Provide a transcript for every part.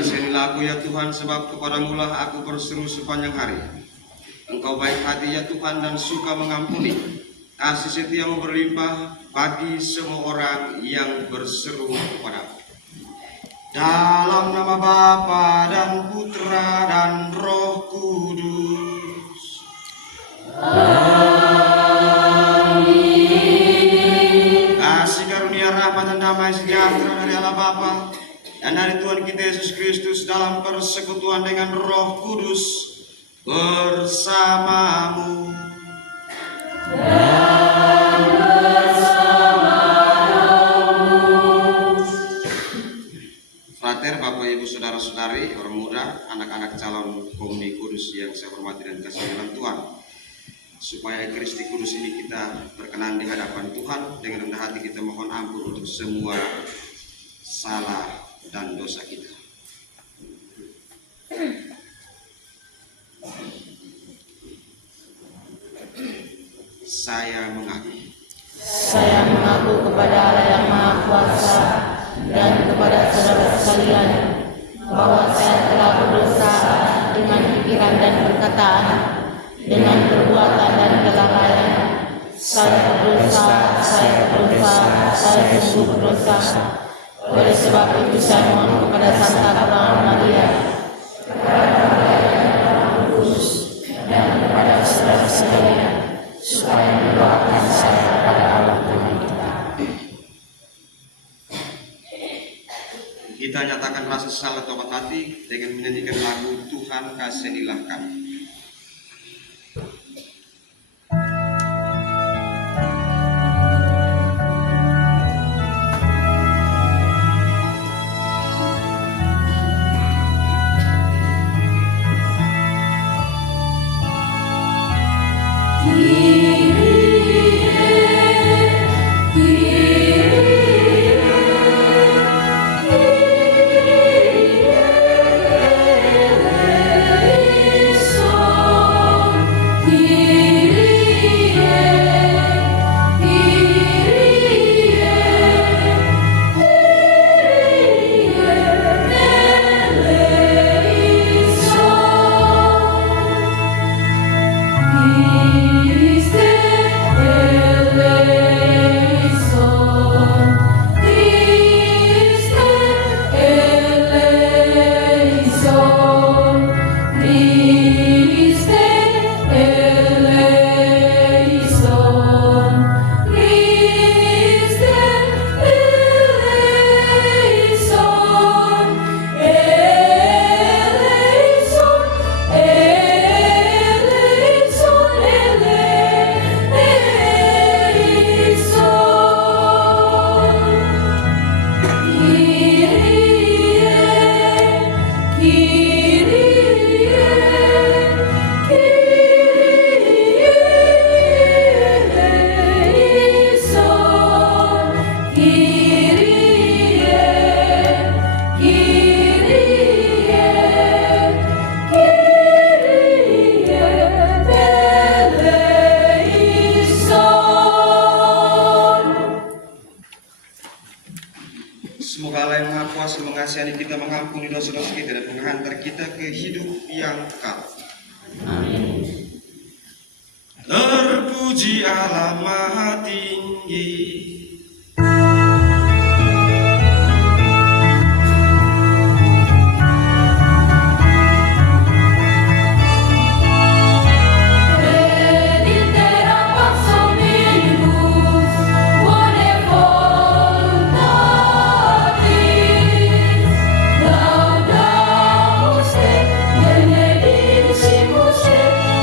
Kasihanilah aku ya Tuhan, sebab kepadamu-lah aku berseru sepanjang hari. Engkau baik hati ya Tuhan dan suka mengampuni. Kasih setiamu berlimpah bagi semua orang yang berseru kepadamu. Dalam nama Bapa dan Putra dan Roh Kudus. Amin. Kasih karunia, rahmat dan damai sejahtera dari Allah Bapa dan dari Tuhan kita Yesus Kristus dalam persekutuan dengan Roh Kudus bersamamu. Dan bersamamu. Frater, Bapak, Ibu, Saudara-saudari, orang muda, anak-anak calon komuni kudus yang saya hormati dan kasih dalam Tuhan, supaya Kristi Kudus ini kita berkenan di hadapan Tuhan, dengan rendah hati kita mohon ampun untuk semua salah dan dosa kita. Saya mengaku kepada Allah yang Maha Kuasa dan kepada saudara sekalian bahwa saya telah berdosa dengan pikiran dan perkataan, dengan perbuatan dan kelalaian. Saya sungguh berdosa. Oleh sebab itu saya mohon kepada Santa Bapa Maria, kepada Roh Kudus, dan kepada saudara sekalian, supaya mendoakan saya kepada Allah Tuhan kita. Kita nyatakan rasa salah tobat hati dengan menyanyikan lagu Tuhan Kasihanilah Kami. Semoga Allah yang Maha Kuasa mengasihani kita, mengampuni dosa-dosa kita, dan menghantar kita ke hidup yang kekal. Amin. Terpuji Allah Maha Tinggi.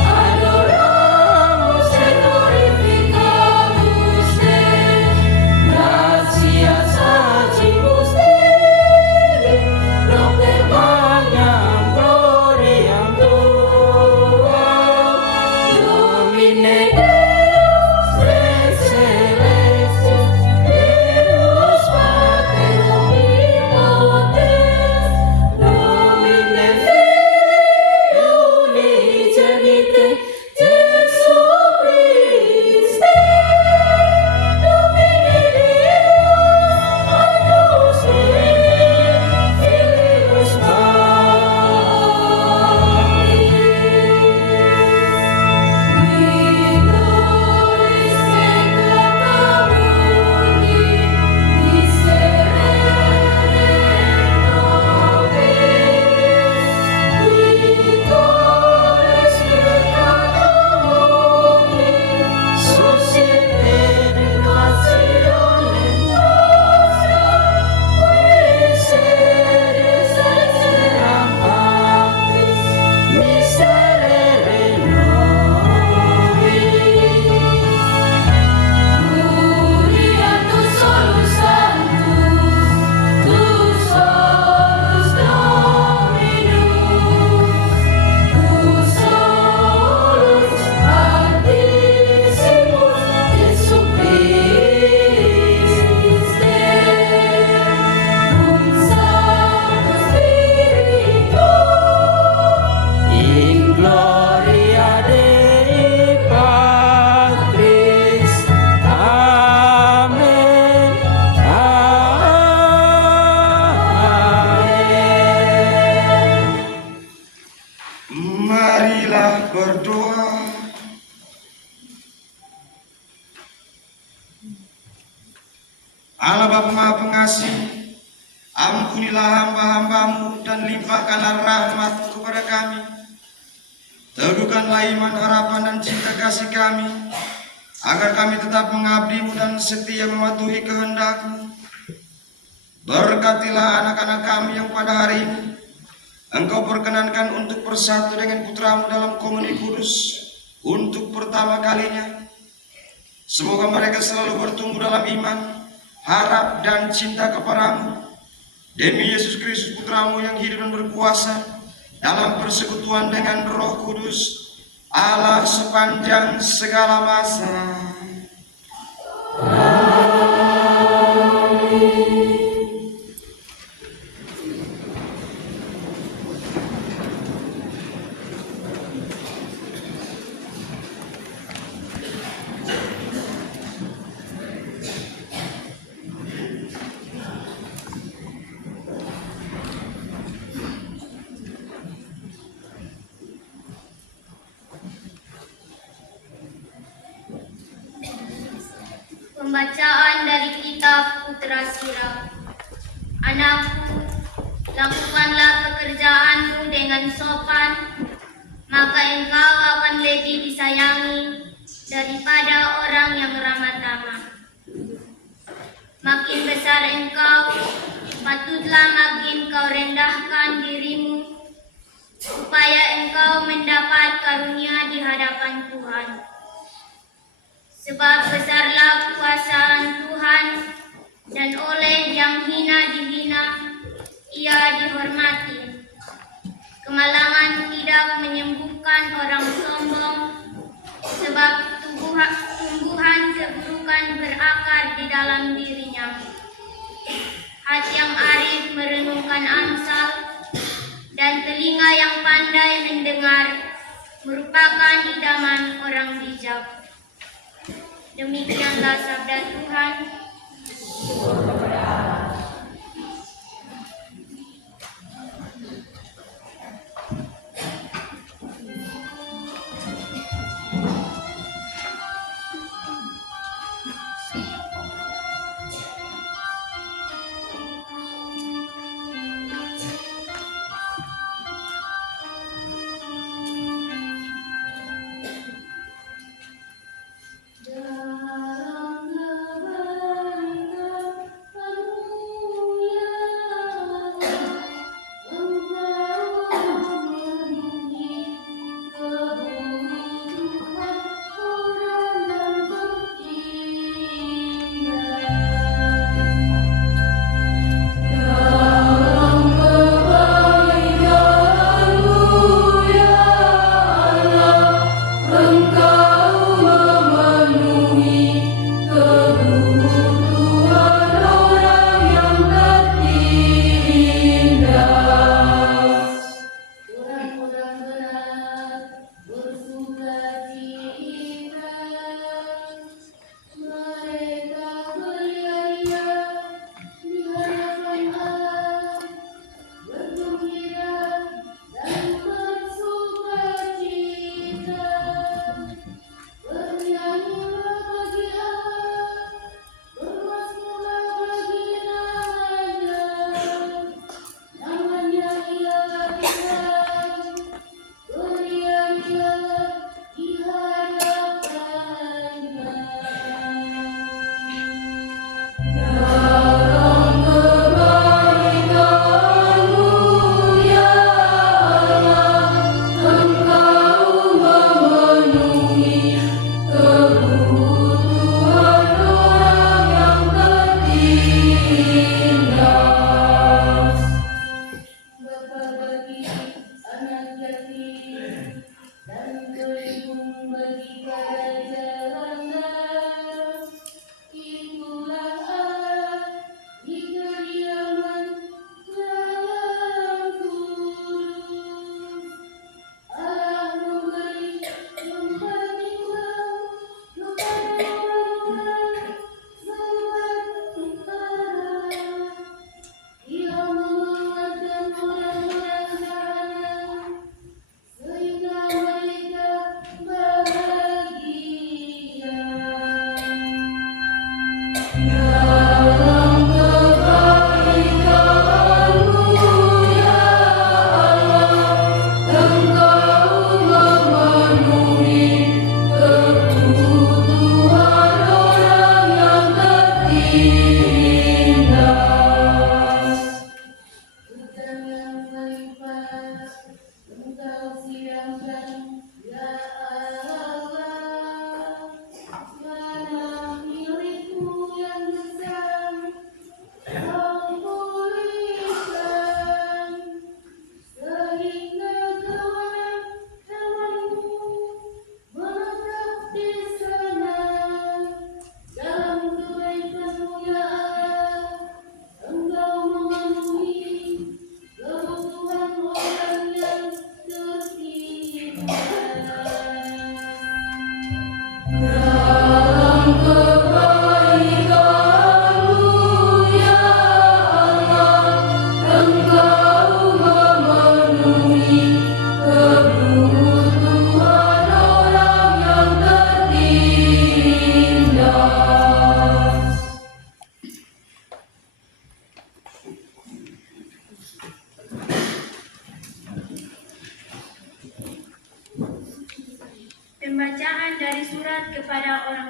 Adoramos, te glorificamos. Allah Bapa Maha Pengasih, ampunilah hamba-hambamu dan limpahkanlah rahmat kepada kami. Teguhkanlah iman, harapan, dan cinta kasih kami, agar kami tetap mengabdimu dan setia mematuhi kehendak-Mu. Berkatilah anak-anak kami yang pada hari ini Engkau perkenankan untuk bersatu dengan Putra-Mu dalam komuni kudus untuk pertama kalinya. Semoga mereka selalu bertumbuh dalam iman, harap, dan cinta kepada-Mu. Demi Yesus Kristus Putra-Mu yang hidup dan berkuasa dalam persekutuan dengan Roh Kudus, Allah sepanjang segala masa. Pembacaan dari kitab Putra Sirah. Anakku, lakukanlah pekerjaanmu dengan sopan, maka engkau akan lebih disayangi daripada orang yang ramah tamah. Makin besar engkau, patutlah makin kau rendahkan dirimu, supaya engkau mendapat karunia di hadapan Tuhan. Sebab besarlah kuasaan Tuhan, dan oleh yang hina dihina, ia dihormati. Kemalangan tidak menyembuhkan orang sombong, sebab tumbuhan keburukan berakar di dalam dirinya. Hati yang arif merenungkan Amsal, dan telinga yang pandai mendengar merupakan idaman orang bijak. Demikianlah sabda Tuhan.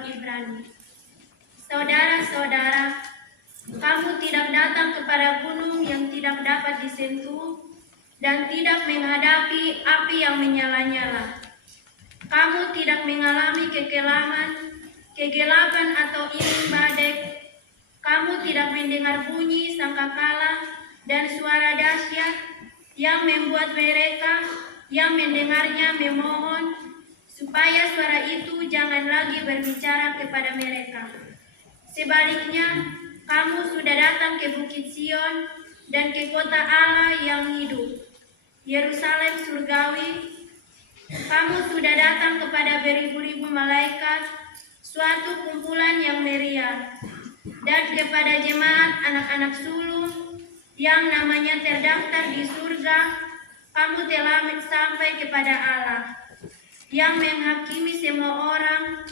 Ibrani. Saudara-saudara, kamu tidak datang kepada gunung yang tidak dapat disentuh dan tidak menghadapi api yang menyala-nyala. Kamu tidak mengalami kegelapan atau angin badai. Kamu tidak mendengar bunyi sangkakala dan suara dahsyat yang membuat mereka yang mendengarnya memohon supaya suara itu jangan lagi berbicara kepada mereka. Sebaliknya, kamu sudah datang ke Bukit Sion dan ke kota Allah yang hidup, Yerusalem surgawi. Kamu sudah datang kepada beribu-ribu malaikat, suatu kumpulan yang meriah, dan kepada jemaat anak-anak sulung yang namanya terdaftar di surga. Kamu telah sampai kepada Allah yang menghakimi semua orang,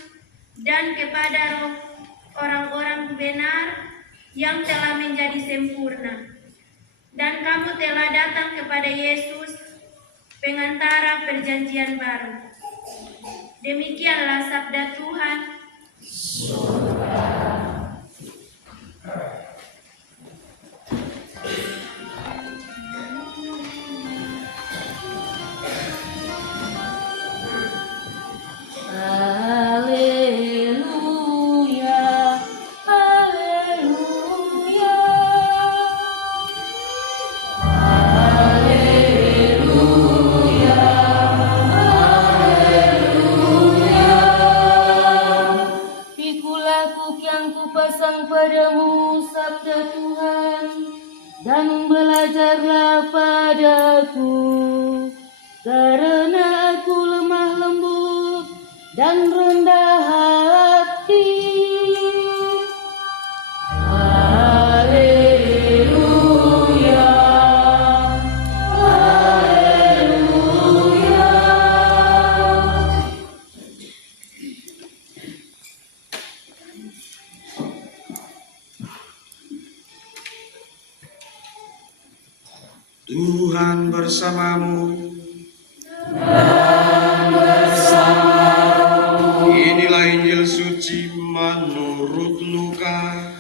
dan kepada roh orang-orang benar yang telah menjadi sempurna. Dan kamu telah datang kepada Yesus, pengantara perjanjian baru. Demikianlah sabda Tuhan. Haleluya, haleluya, haleluya, haleluya. Pikulah kuk yang kupasang padamu sabda Tuhan, dan belajarlah padaku, karena aku lemah lembut dan rendah hati. Haleluya, haleluya. Tuhan bersamamu. Inilah Injil suci menurut Lukas.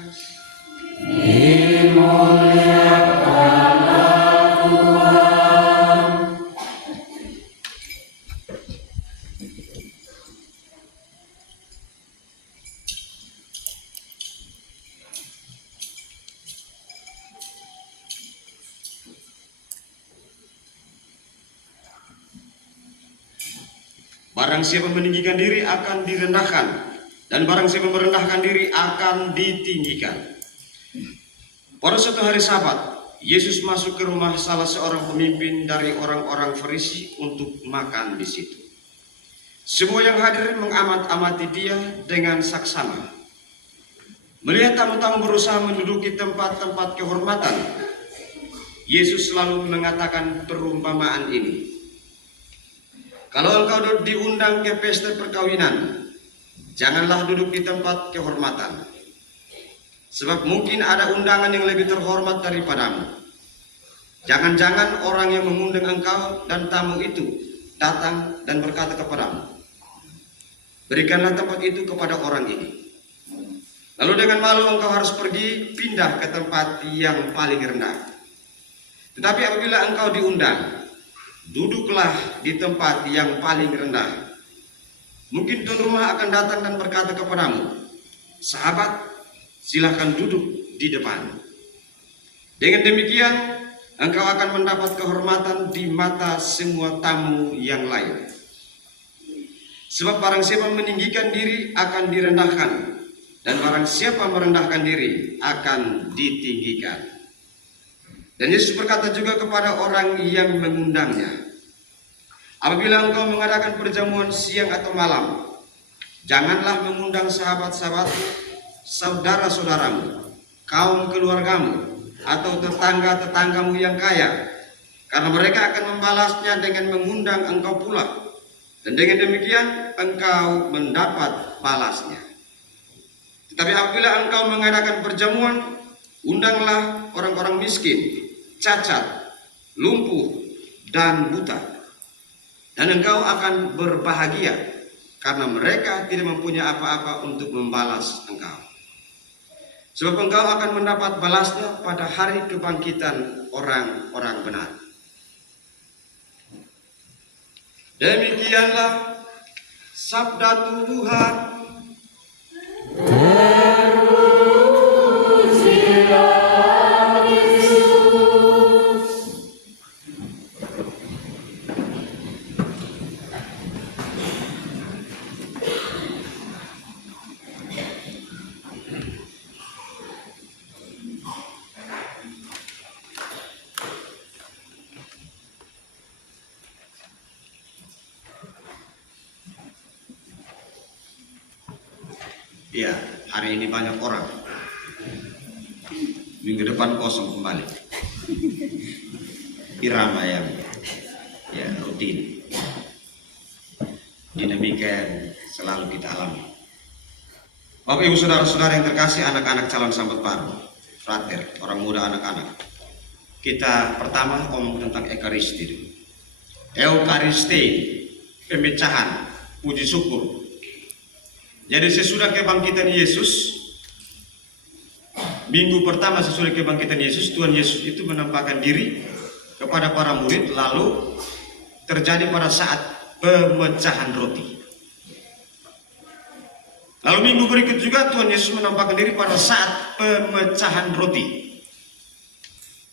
Barang siapa meninggikan diri akan direndahkan, dan barang siapa merendahkan diri akan ditinggikan. Pada suatu hari Sabat, Yesus masuk ke rumah salah seorang pemimpin dari orang-orang Farisi untuk makan di situ. Semua yang hadir mengamat-amati dia dengan saksama. Melihat tamu-tamu berusaha menduduki tempat-tempat kehormatan, Yesus selalu mengatakan perumpamaan ini. Kalau engkau diundang ke pesta perkawinan, janganlah duduk di tempat kehormatan. Sebab mungkin ada undangan yang lebih terhormat daripadamu. Jangan-jangan orang yang mengundang engkau dan tamu itu datang dan berkata kepadamu, berikanlah tempat itu kepada orang ini. Lalu dengan malu engkau harus pergi pindah ke tempat yang paling rendah. Tetapi apabila engkau diundang, duduklah di tempat yang paling rendah. Mungkin tuan rumah akan datang dan berkata kepadamu, sahabat, silahkan duduk di depan. Dengan demikian, engkau akan mendapat kehormatan di mata semua tamu yang lain. Sebab barang siapa meninggikan diri akan direndahkan, dan barang siapa merendahkan diri akan ditinggikan. Dan Yesus berkata juga kepada orang yang mengundangnya, apabila engkau mengadakan perjamuan siang atau malam, janganlah mengundang sahabat-sahabatmu, saudara-saudaramu, kaum keluargamu, atau tetangga-tetanggamu yang kaya, karena mereka akan membalasnya dengan mengundang engkau pula, dan dengan demikian engkau mendapat balasnya. Tetapi apabila engkau mengadakan perjamuan, undanglah orang-orang miskin, cacat, lumpuh, dan buta, dan engkau akan berbahagia, karena mereka tidak mempunyai apa-apa untuk membalas engkau. Sebab engkau akan mendapat balasnya pada hari kebangkitan orang-orang benar. Demikianlah sabda Tuhan. Ya, hari ini banyak orang. Minggu depan kosong kembali. Irama yang rutin. Dinamika yang selalu kita alami. Bapak Ibu Saudara-saudara yang terkasih, anak-anak calon sambut baru, frater, orang muda, anak-anak. Kita pertama ngomong tentang Ekaristi. Eukariste, pemecahan, puji syukur. Jadi sesudah kebangkitan Yesus, minggu pertama sesudah kebangkitan Yesus, Tuhan Yesus itu menampakkan diri kepada para murid, lalu terjadi pada saat pemecahan roti. Lalu minggu berikut juga Tuhan Yesus menampakkan diri pada saat pemecahan roti.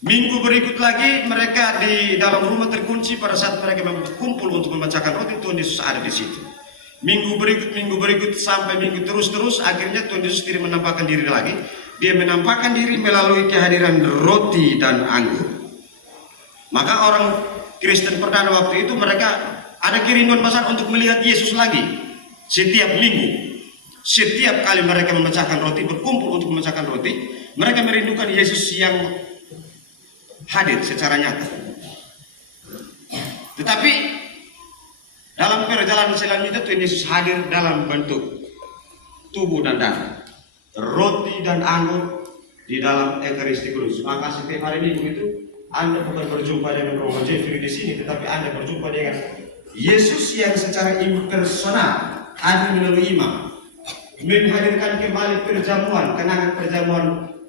Minggu berikut lagi mereka di dalam rumah terkunci pada saat mereka berkumpul untuk memecahkan roti, Tuhan Yesus ada di situ. Minggu berikut sampai minggu terus, akhirnya Tuhan Yesus tidak menampakkan diri lagi. Dia menampakkan diri melalui kehadiran roti dan anggur. Maka orang Kristen perdana waktu itu mereka ada kerinduan besar untuk melihat Yesus lagi. Setiap minggu, setiap kali mereka memecahkan roti, berkumpul untuk memecahkan roti, mereka merindukan Yesus yang hadir secara nyata. Tetapi dalam perjalanan selanjutnya Tuhan Yesus hadir dalam bentuk tubuh dan darah, roti dan anggur di dalam Ekaristi Kudus. Maka setiap hari Minggu itu Anda bukan berjumpa dengan Romo Jeffrey di sini, tetapi Anda berjumpa dengan Yesus yang secara impersonal hadir melalui imam, menghadirkan kembali perjamuan, kenangan perjamuan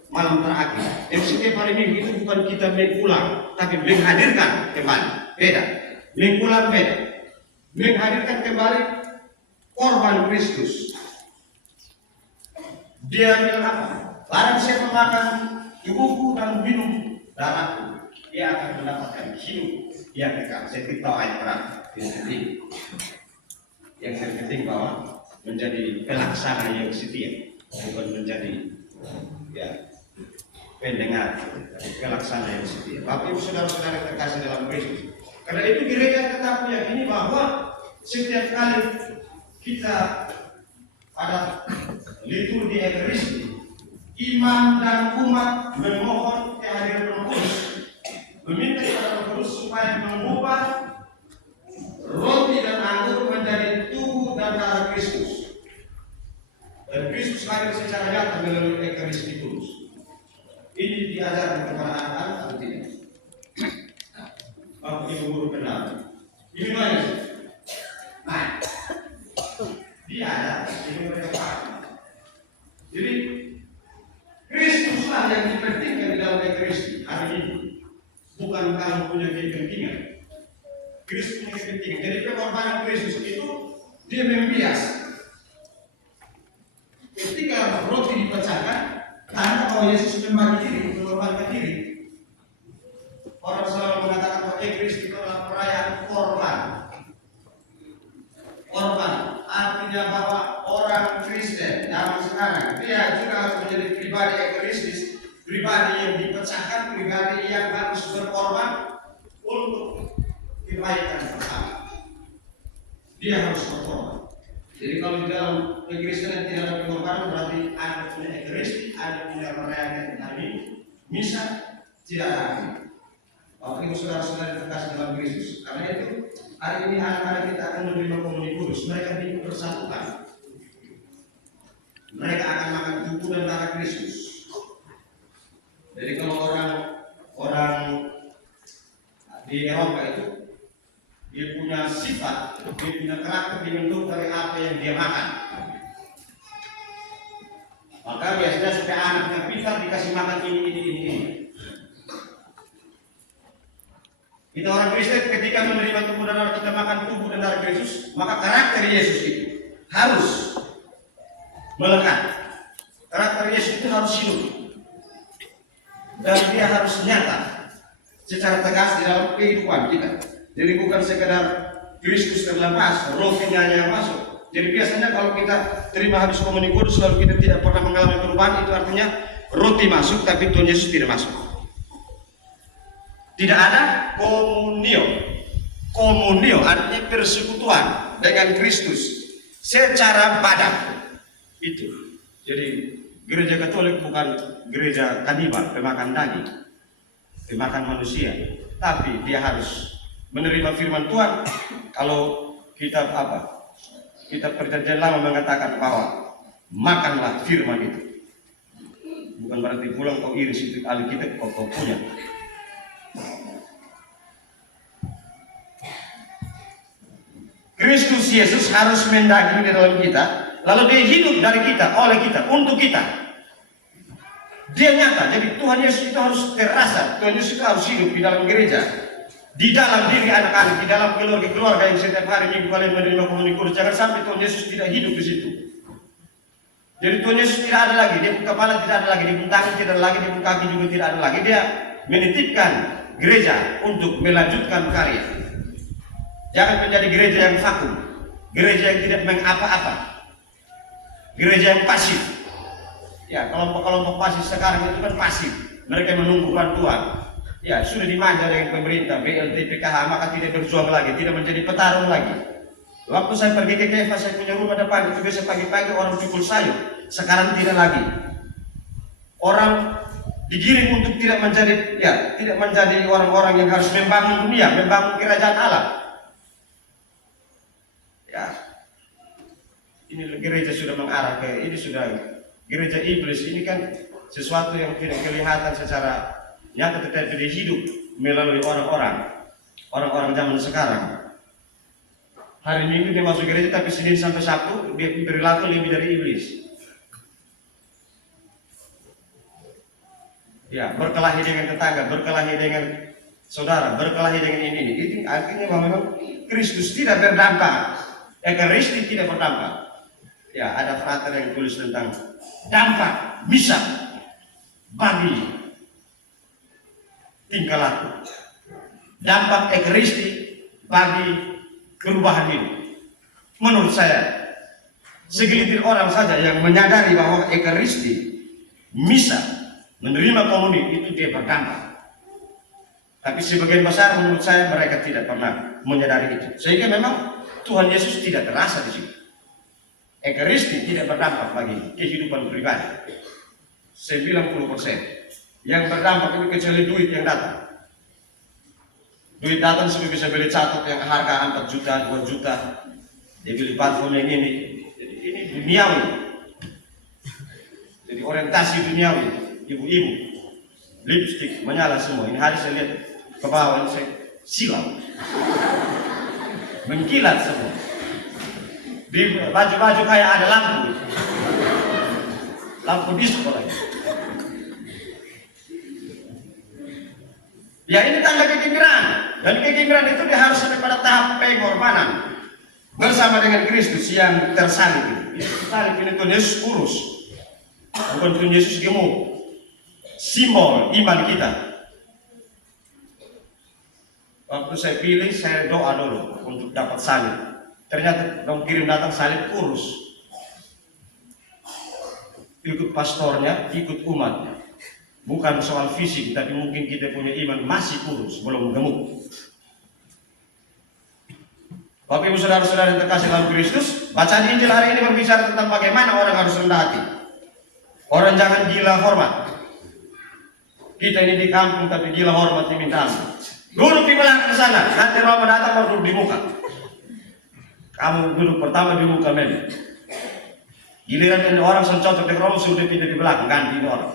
malam terakhir. Jadi setiap hari Minggu itu bukan kita mengulang, tapi menghadirkan kembali. Beda, mengulang beda. Menghadirkan kembali korban Kristus. Dia bilang apa? Barang siapa makan tubuhku dan minum darahku, dia akan mendapatkan hidup yang kekal. Saya tahu ayat berapa? Yang terpenting bahwa menjadi pelaksana yang setia, bukan menjadi pendengar, pelaksana yang setia. Bapak Ibu Saudara-saudara yang terkasih dalam Kristus. Karena itu gereja tetap meyakini bahwa setiap kali kita ada liturgi Ekaristi, imam dan umat memohon kehadiran Roh Kudus, meminta kepada Roh Kudus supaya mengubah roti dan anggur menjadi tubuh dan darah Kristus. Dan Kristus hadir secara nyata melalui Ekaristi Kudus. Ini diajarkan kepada anak-anak atau tidak? Bapak Ibu guru benar. Ini mana? Nah, dia ada ini mereka paham. Jadi Kristuslah yang dipentingkan di dalam Ekaristi hari ini, bukan kamu punya kepentingan. Kristus punya kepentingan. Jadi pengorbanan Kristus itu dia membias. Ketika roti dipecahkan, karena bahwa Yesus membagi diri, mengorbankan diri. Orang selalu mengatakan bahwa Ekaristi itu adalah perayaan korban. Korban artinya bahwa orang Kristen zaman sekarang dia juga harus menjadi pribadi Ekaristis, pribadi yang dipecahkan, pribadi yang harus berkorban untuk kebaikan bersama. Dia harus berkorban. Jadi kalau di dalam Kekristenan tidak ada pengorbanan, berarti Anda punya Ekaristi, Anda punya merayakan hari misa, tidak ada. Bapak Ibu Saudara-saudara terkasih dalam Kristus. Karena itu hari ini anak-anak kita akan menerima komuni kudus. Mereka dipersatukan. Mereka akan makan tubuh dan darah Kristus. Jadi kalau orang di Eropa itu dia punya sifat, dia punya karakter dibentuk dari apa yang Maka biasanya supaya anak yang pintar dikasih makan ini. Kita orang Kristen ketika menerima tubuh dan darah kita makan tubuh dan darah Kristus, maka karakter Yesus itu harus melekat. Karakter Yesus itu harus hidup. Dan dia harus nyata secara tegas di dalam kehidupan kita. Jadi bukan sekedar Kristus terlepas, rohnya yang masuk. Jadi biasanya kalau kita terima habis komuni kudus lalu kita tidak pernah mengalami perubahan, itu artinya roti masuk tapi Tuhan Yesus tidak masuk. Tidak ada komunio. Komunio artinya persekutuan dengan Kristus secara badan. Itu. Jadi gereja Katolik bukan gereja kanibal, pemakan daging, pemakan manusia, tapi dia harus menerima firman Tuhan. Kalau kitab kitab Perjanjian Lama mengatakan bahwa makanlah firman itu, bukan berarti pulang kau iris itu Alkitab kau punya. Kristus Yesus harus mendaging di dalam kita, lalu dia hidup dari kita, oleh kita, untuk kita. Dia nyata, jadi Tuhan Yesus itu harus terasa, Tuhan Yesus itu harus hidup di dalam gereja, di dalam diri anak-anak, di dalam keluarga yang setiap hari minggu kalian menerima komuni kudus. Jangan sampai Tuhan Yesus tidak hidup di situ. Jadi Tuhan Yesus tidak ada lagi, dia pun kepala tidak ada lagi, dia pun tangan tidak ada lagi, dia pun kaki juga tidak ada lagi. Dia menitipkan gereja untuk melanjutkan karya. Jangan menjadi gereja yang vakum, gereja yang tidak mengapa-apa, gereja yang pasif. Ya, kelompok-kelompok pasif sekarang itu kan pasif, mereka menunggu bantuan. Ya, sudah dimanja dengan pemerintah, BLT, PKH, maka tidak berjuang lagi, tidak menjadi petarung lagi. Waktu saya pergi ke Keva, saya punya rumah depan, itu biasa pagi-pagi orang cukul sayur. Sekarang tidak lagi. Orang digiring untuk tidak menjadi orang-orang yang harus membangun dunia, membangun kerajaan Allah. Ya, ini gereja sudah mengarah ke ini, sudah gereja iblis. Ini kan sesuatu yang tidak kelihatan secara nyata, tetapi dia hidup melalui orang-orang zaman sekarang. Hari Minggu dia masuk gereja, tapi Senin sampai Sabtu dia perilaku lebih dari iblis. Ya, berkelahi dengan tetangga, berkelahi dengan saudara, berkelahi dengan ini. Itu artinya bahwa memang Kristus tidak berdampak. Ekaristi tidak berdampak. Ya, ada frater yang tulis tentang dampak bisa bagi tingkah laku. Dampak ekaristi bagi perubahan hidup. Menurut saya, segelintir orang saja yang menyadari bahwa ekaristi bisa menerima komuni itu dia berdampak. Tapi sebagian besar menurut saya mereka tidak pernah menyadari itu. Sehingga memang Tuhan Yesus tidak terasa di situ. Ekaristi tidak berdampak bagi kehidupan pribadi. 90%. Yang berdampak itu kecuali duit yang datang. Duit datang sudah bisa beli catat yang harga 4 juta, 2 juta. Dia beli parfum yang ini. Jadi ini duniawi. Jadi orientasi duniawi. Ibu-ibu lipstick menyala semua. Ini hari saya lihat ke bawah, ini saya silau. Mengkilat semua. Di baju-baju kayak ada lampu disco lagi. Ya, ini tanda kegembiraan. Dan kegembiraan itu dia harus sampai pada tahap pengorbanan bersama dengan Kristus yang tersalib. Tersalib ini Tuhan Yesus kurus, bukan Tuhan Yesus gemuk. Simbol iman kita. Waktu saya pilih, saya doa dulu untuk dapat salib. Ternyata dong kirim datang salib kurus. Ikut pastornya, ikut umatnya. Bukan soal fisik, tapi mungkin kita punya iman masih kurus, belum gemuk. Bapak Ibu saudara-saudara yang terkasih dalam Kristus, bacaan Injil hari ini berbicara tentang bagaimana orang harus rendah hati. Orang jangan gila hormat. Kita ini di kampung tapi gila hormat diminta ampun. Duduk di belakang sana, nanti Roma datang baru duduk di muka. Kamu duduk pertama di muka men. Giliran ini orang cocok dengan Roma sudah pindah di belakang, ganti orang.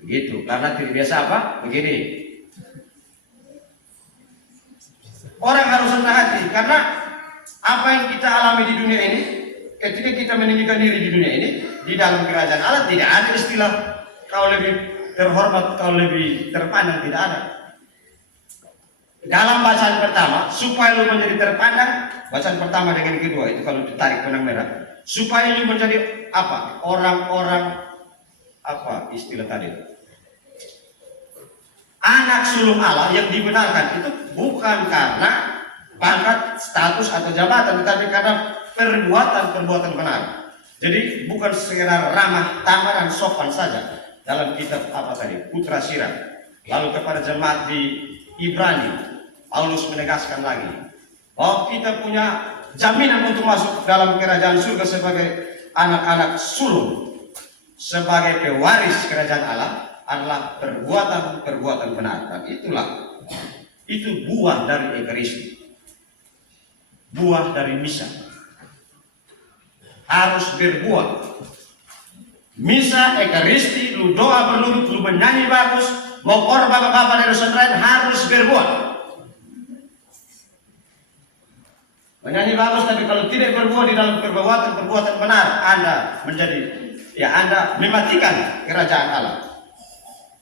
Begitu, karena tidak biasa apa? Begini. Orang harus rendah hati, karena apa yang kita alami di dunia ini, ketika kita meninggikan diri di dunia ini, di dalam kerajaan Allah tidak ada istilah kau lebih terhormat, kau lebih terpandang, tidak ada. Dalam bacaan pertama, supaya lu menjadi terpandang, bacaan pertama dengan kedua itu kalau ditarik benang merah, supaya lu menjadi apa? Orang-orang apa istilah tadi? Anak sulung Allah yang dibenarkan itu bukan karena pangkat, status atau jabatan, tetapi karena perbuatan-perbuatan benar. Jadi bukan sekedar ramah tamah dan sopan saja. Dalam kitab apa tadi? Putra Sirah. Lalu kepada jemaat di Ibrani, Paulus menegaskan lagi bahwa kita punya jaminan untuk masuk dalam kerajaan surga sebagai anak-anak sulung, sebagai pewaris kerajaan Allah adalah perbuatan-perbuatan benar. Dan itu buah dari Ekaristi, buah dari misa. Harus berbuah. Misa, Ekaristi, lu doa berlutut, lu menyanyi bagus, mau korban bapak-bapak dari saudara harus berbuah. Menyanyi bagus, tapi kalau tidak berbuah di dalam perbuatan-perbuatan benar, Anda mematikan kerajaan Allah.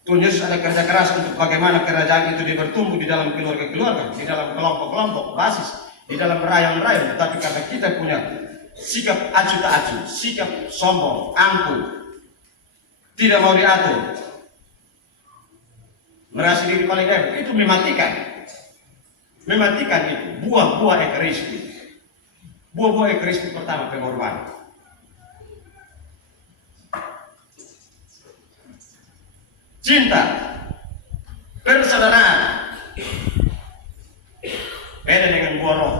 Tuhan Yesus ada kerja keras untuk bagaimana kerajaan itu bertumbuh di dalam keluarga-keluarga, di dalam kelompok-kelompok basis, di dalam rayong-rayong. Tapi karena kita punya sikap acu tak acu, sikap sombong, angkuh, tidak mau diatur, merasa diri paling hebat, itu mematikan itu buah-buah Ekaristi. Buah-buah Ekaristi pertama pengorbanan. Cinta, persaudaraan. Beda dengan buah roh.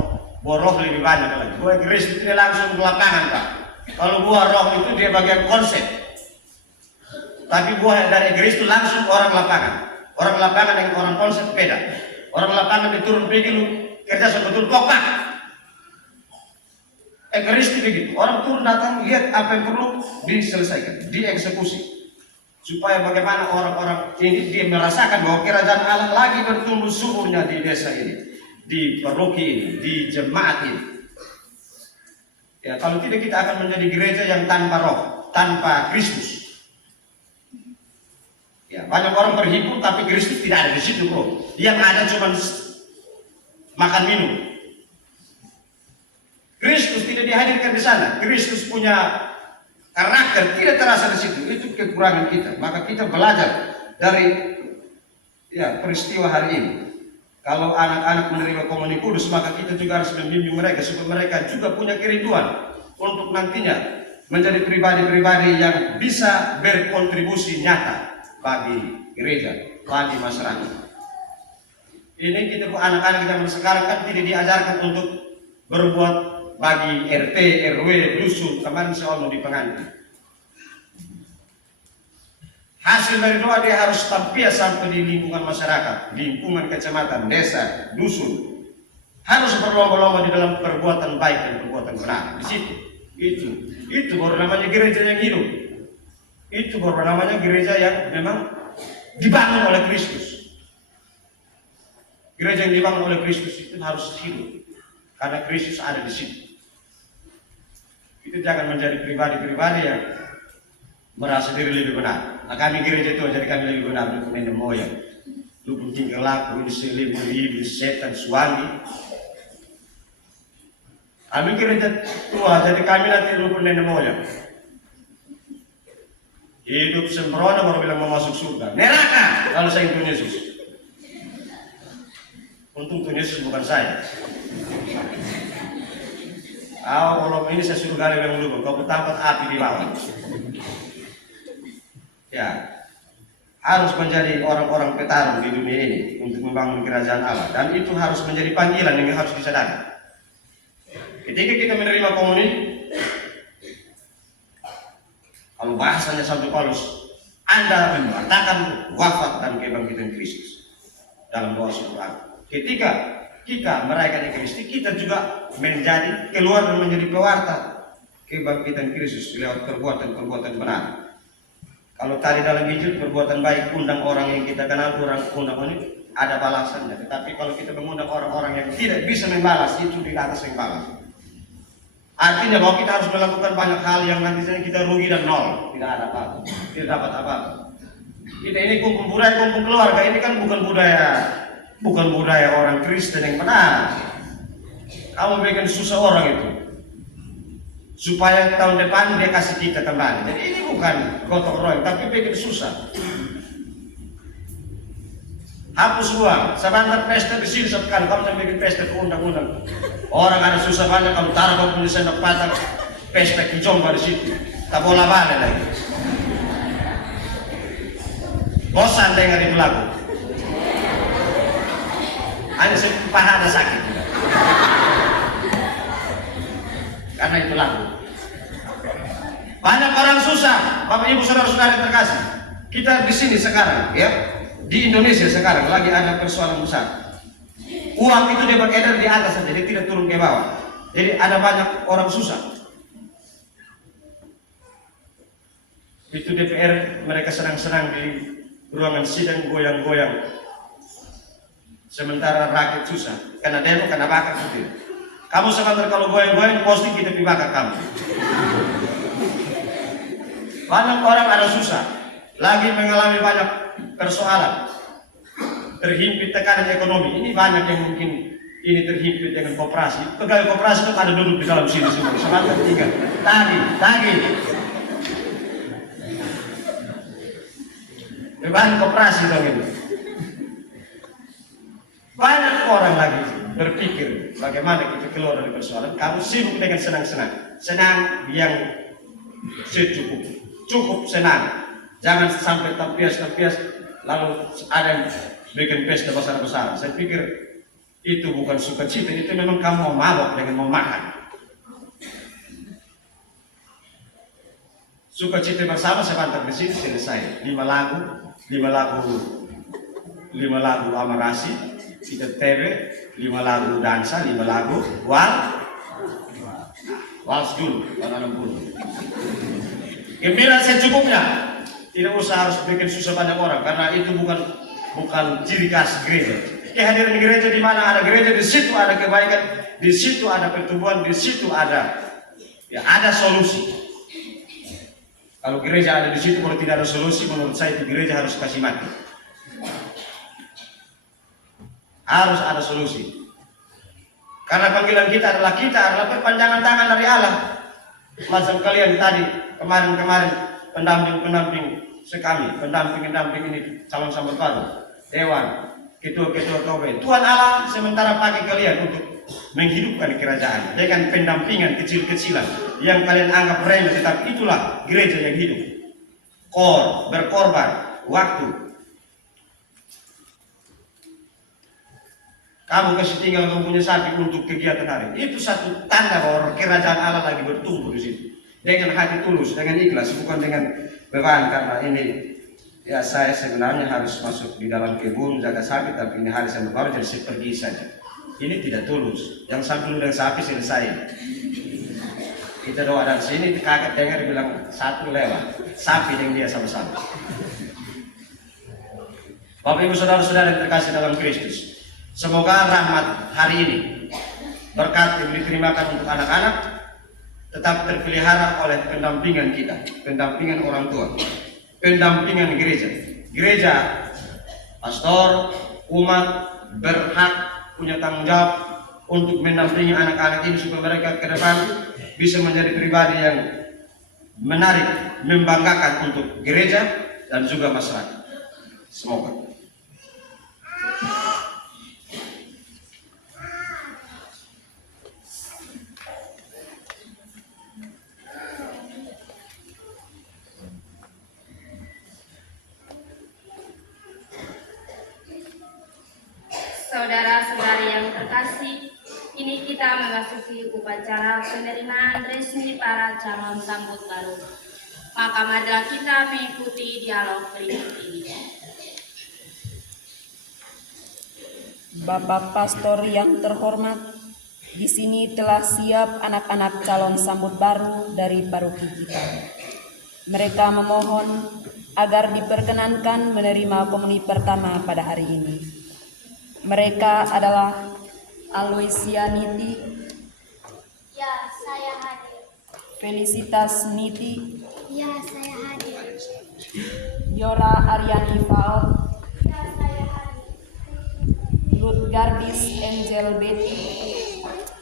Buah roh lebih banyak lagi. Buah Ekaristi tidak langsung ke lapangan, Pak. Kalau buah roh itu dia bagian konsep. Tapi buah dari Ekaristi langsung orang lapangan. Orang lapangan dengan orang konsep beda. Orang lapangan diturun pergi lu kerja sebetul pokok. Ekaristi begitu, orang turun datang lihat apa yang perlu diselesaikan, dieksekusi, supaya bagaimana orang-orang ini dia merasakan bahwa kerajaan Allah lagi bertumbuh suburnya di desa ini, di paroki ini, di jemaat ini. Ya, kalau tidak kita akan menjadi gereja yang tanpa roh, tanpa Kristus. Ya, banyak orang berhibur tapi Kristus tidak ada di situ, bro. Yang ada cuma makan minum. Kristus tidak dihadirkan di sana. Kristus punya karakter tidak terasa di situ. Itu kekurangan kita. Maka kita belajar dari peristiwa hari ini. Kalau anak-anak menerima komuni kudus, maka kita juga harus membimbing mereka supaya mereka juga punya kerinduan untuk nantinya menjadi pribadi-pribadi yang bisa berkontribusi nyata bagi gereja, bagi masyarakat. Ini kita anak-anak zaman sekarang kan tidak diajarkan untuk berbuat bagi RT, RW, dusun, kemarin saya mau di pengantin. Hasil dari doa dia harus tampil sampai di lingkungan masyarakat, lingkungan kecamatan, desa, dusun. Harus berlomba-lomba di dalam perbuatan baik dan perbuatan benar. Di situ, itu baru namanya gereja yang hidup. Itu baru namanya gereja yang memang dibangun oleh Kristus. Gereja yang dibangun oleh Kristus itu harus hidup, karena Kristus ada di situ. Kita jangan menjadi pribadi-pribadi yang merasa diri lebih benar. Nah, kami gereja itu jadi kami lebih benar untuk nenek moyang. Lu tingkah laku, ini selip, ini setan, suami. Kami gereja tua, jadi kami nanti lu nenek moyang. Hidup sembrono baru bilang mau masuk surga. Neraka kalau saya Tuhan Yesus. Untung Tuhan Yesus bukan saya. Kalau ini saya suruh gali yang dulu, kau bertampat api di bawah. Ya, harus menjadi orang-orang petarung di dunia ini untuk membangun kerajaan Allah, dan itu harus menjadi panggilan yang harus disadari. Ketika kita menerima komuni, kalau bahasanya Santo Paulus, Anda memberitakan wafat dan kebangkitan Kristus dalam doa syukur. Ketika kita merayakan Ekaristi, kita juga menjadi keluar dan menjadi pewarta kebangkitan Kristus lewat perbuatan-perbuatan benar. Kalau tadi dalam Injil perbuatan baik, undang orang yang kita kenal, orang undang ini ada balasannya. Tetapi kalau kita mengundang orang-orang yang tidak bisa membalas, itu di atas yang balas. Artinya bahwa kita harus melakukan banyak hal yang nantinya kita rugi dan nol, tidak ada apa-apa, tidak dapat apa-apa. Kita ini kumpul keluarga, ini kan bukan budaya orang Kristen yang benar. Kamu bikin susah orang itu, supaya tahun depan dia kasih kita kembali. Jadi ini bukan gotong royong, tapi bikin susah. Hapus uang, sebentar pesta di sini sekali, kamu jangan bikin pesta ke undang-undang. Orang ada susah banyak, kamu taruh kamu punya sendok patah, pesta kijomba di situ, tak bola balik lagi. Bosan dengar itu lagu. Hanya paha ada sakit. Karena itu lagu. Banyak orang susah, Bapak Ibu saudara-saudari terkasih. Kita di sini sekarang, ya, di Indonesia sekarang lagi ada persoalan besar. Uang itu dia beredar di atas saja, dia tidak turun ke bawah. Jadi ada banyak orang susah. Itu DPR mereka senang-senang di ruangan sidang goyang-goyang. Sementara rakyat susah, karena demo, karena bakar gitu. Kamu sebentar kalau goyang-goyang, posting kita bakar kamu. Banyak orang ada susah, lagi mengalami banyak persoalan, terhimpit tekanan ekonomi. Ini banyak yang mungkin ini terhimpit dengan koperasi. Pegawai koperasi itu ada duduk di dalam sini semua. Sebentar tinggal tagih. Beban koperasi dong ini. Banyak orang lagi berpikir bagaimana kita keluar dari persoalan. Kamu sibuk dengan senang-senang, senang yang cukup senang. Jangan sampai tampias lalu ada yang bikin pesta besar-besar. Saya pikir itu bukan sukacita, itu memang kamu mau mabok dengan mau makan. Sukacita bersama sebentar di sini selesai. 5 lagu amarasi, kita TV, 5 lagu dansa, 5 lagu wals dulu, orang dulu. Gembira secukupnya, tidak usah harus bikin susah banyak orang, karena itu bukan ciri khas gereja. Kehadiran gereja di mana ada gereja, di situ ada kebaikan, di situ ada pertumbuhan, di situ ada solusi. Kalau gereja ada di situ, kalau tidak ada solusi, menurut saya itu gereja harus kasih mati. Harus ada solusi. Karena panggilan kita adalah perpanjangan tangan dari Allah. Macam kalian tadi, kemarin pendamping sekami, pendamping ini calon sambal baru, dewan, ketua KW. Tuhan Allah sementara pakai kalian untuk menghidupkan kerajaan dengan pendampingan kecil-kecilan yang kalian anggap remeh, tetapi itulah gereja yang hidup. Berkorban waktu. Kamu kasih tinggal kamu punya sapi untuk kegiatan hari. Itu satu tanda bahwa kerajaan Allah lagi bertumbuh di situ. Dengan hati tulus, dengan ikhlas, bukan dengan beban. Karena ini, saya sebenarnya harus masuk di dalam kebun jaga sapi, tapi ini hari saya baru jadi saya pergi saja. Ini tidak tulus. Yang sampai dengan sapi selesai. Kita doa dari sini, kaget dengar bilang 1 lewat. Sapi yang dia sama-sama. Bapak Ibu saudara-saudara yang terkasih dalam Kristus, semoga rahmat hari ini, berkat yang diterimakan untuk anak-anak, tetap terpelihara oleh pendampingan kita, pendampingan orang tua, pendampingan gereja, pastor, umat berhak punya tanggung jawab untuk mendampingi anak-anak ini supaya mereka ke depan bisa menjadi pribadi yang menarik, membanggakan untuk gereja dan juga masyarakat. Semoga. Saudara-saudari yang terkasih, kini kita memasuki upacara penerimaan resmi para calon sambut baru. Maka marilah kita mengikuti dialog berikut ini. Bapak Pastor yang terhormat, di sini telah siap anak-anak calon sambut baru dari paroki kita. Mereka memohon agar diperkenankan menerima komuni pertama pada hari ini. Mereka adalah Aloysia Niti. Ya, saya hadir. Felicitas Niti, Ya, saya hadir. Yora Aryani Faot, Ya, saya hadir. Lutgardis Angel Betty,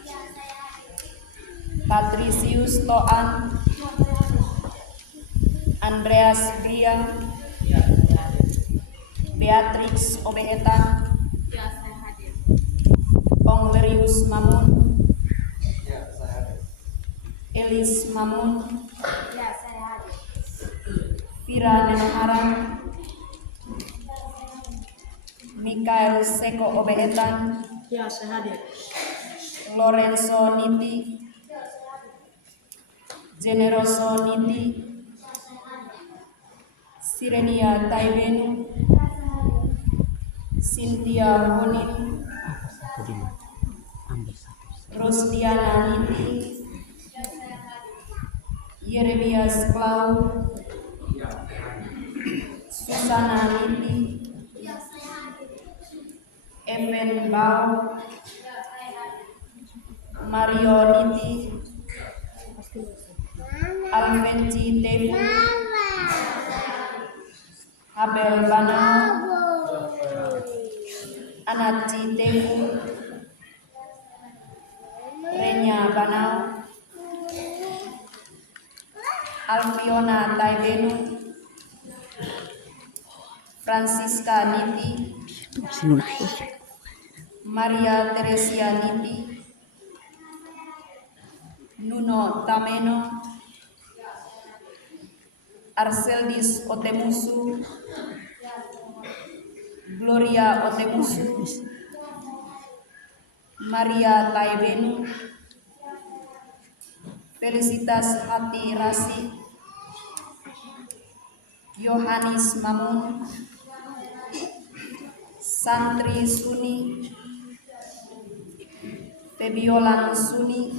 Ya, saya hadir. Patricius Toan, Andreas Bria, Beatrix Obehetan, Onglerius Mamun, Elis Mamun, Ya, saya hadir. Vira Nenoharan, Mikael Seko Obehetan, Ya, saya hadir. Lorenzo Niti, Generoso Niti, Sirenia Taibenu, Cynthia Honin, Rosdiana Niti, Yeremias Klau, Susana Niti, Evan Bau, Mario Niti, Alvenci Tefu, Abel Banau, Anaci Tefu, Renya Banau, Alfiona Taibenu, Francisca Niti, Maria Teresia Niti, Nuno Tameno, Arseldis Otemusu, Gloria Otemusu, Maria Taibenu, Felicitas Hati Rasi, Yohanis Mamun, Santri Suni, Febiolan Suni,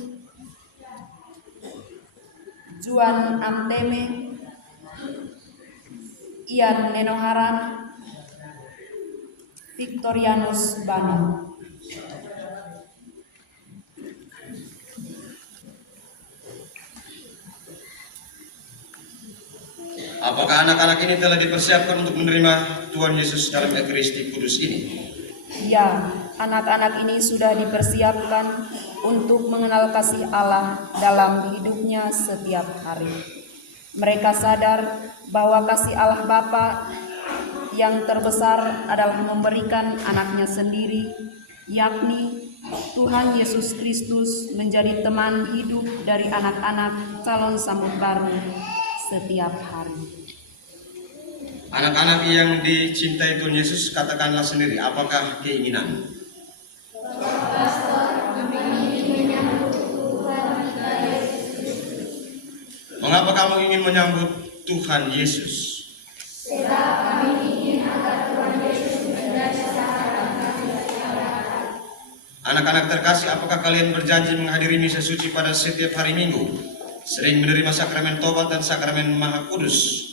Juan Amteme, Ian Nenoharan, Victorianus Bano. Apakah anak-anak ini telah dipersiapkan untuk menerima Tuhan Yesus dalam Ekaristi Kudus ini? Ya, anak-anak ini sudah dipersiapkan untuk mengenal kasih Allah dalam hidupnya setiap hari. Mereka sadar bahwa kasih Allah Bapa yang terbesar adalah memberikan anaknya sendiri, yakni Tuhan Yesus Kristus menjadi teman hidup dari anak-anak calon sambut baru setiap hari. Anak-anak yang dicintai Tuhan Yesus, katakanlah sendiri, apakah keinginan? Mengapa kamu ingin menyambut Tuhan Yesus? Anak-anak terkasih, apakah kalian berjanji menghadiri misa suci pada setiap hari Minggu, sering menerima sakramen tobat dan sakramen Maha Kudus?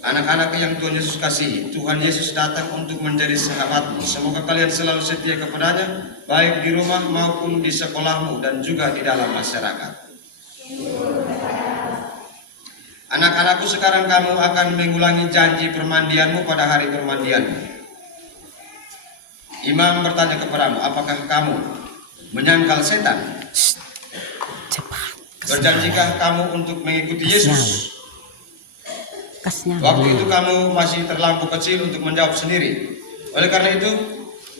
Anak-anak yang Tuhan Yesus kasihi, Tuhan Yesus datang untuk menjadi sahabatmu. Semoga kalian selalu setia kepadanya, baik di rumah maupun di sekolahmu dan juga di dalam masyarakat. Anak-anakku, sekarang kamu akan mengulangi janji permandianmu pada hari permandianmu. Imam bertanya kepadamu, apakah kamu menyangkal setan? Berjanjikah kamu untuk mengikuti Yesus? Waktu itu kamu masih terlampau kecil untuk menjawab sendiri. Oleh karena itu,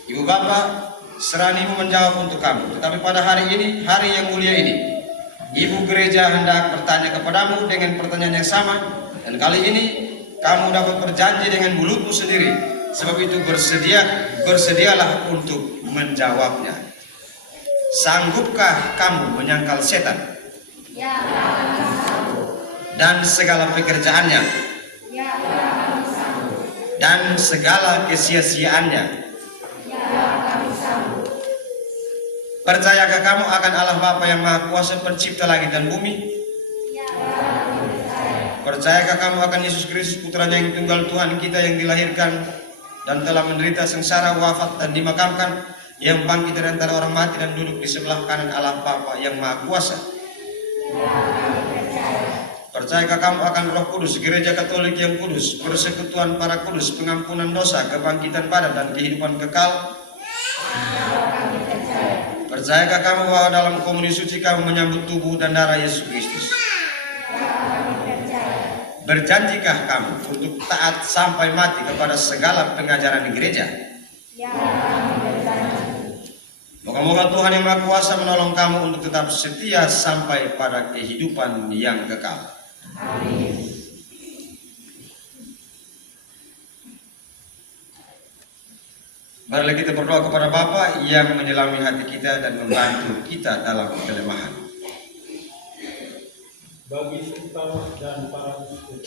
Ibu Bapak, seranimu menjawab untuk kamu. Tetapi pada hari ini, hari yang mulia ini, Ibu Gereja hendak bertanya kepadamu dengan pertanyaan yang sama. Dan kali ini, kamu dapat berjanji dengan mulutmu sendiri. Sebab itu bersedialah untuk menjawabnya. Sanggupkah kamu menyangkal setan? Ya, kami sanggup. Dan segala pekerjaannya? Ya, kami sanggup. Dan segala kesia-siaannya? Ya, kami sanggup. Percayakah kamu akan Allah Bapa yang Maha Kuasa, pencipta langit dan bumi? Ya, kami percaya. Percayakah kamu akan Yesus Kristus, putranya yang tunggal Tuhan kita, yang dilahirkan dan telah menderita sengsara, wafat dan dimakamkan, yang bangkit dari antara orang mati dan duduk di sebelah kanan Allah Bapa yang Maha Kuasa. Percayakah kamu akan Roh Kudus, Gereja Katolik yang kudus, persekutuan para kudus, pengampunan dosa, kebangkitan badan dan kehidupan kekal? Percayakah kamu bahwa dalam komuni suci kamu menyambut tubuh dan darah Yesus Kristus? Berjanjikah kamu untuk taat sampai mati kepada segala pengajaran di gereja? Moga-moga Tuhan yang Maha Kuasa menolong kamu untuk tetap setia sampai pada kehidupan yang kekal. Amin. Marilah kita berdoa kepada Bapa yang menyelami hati kita dan membantu kita dalam kelemahan. Bagi sultan dan para uskup,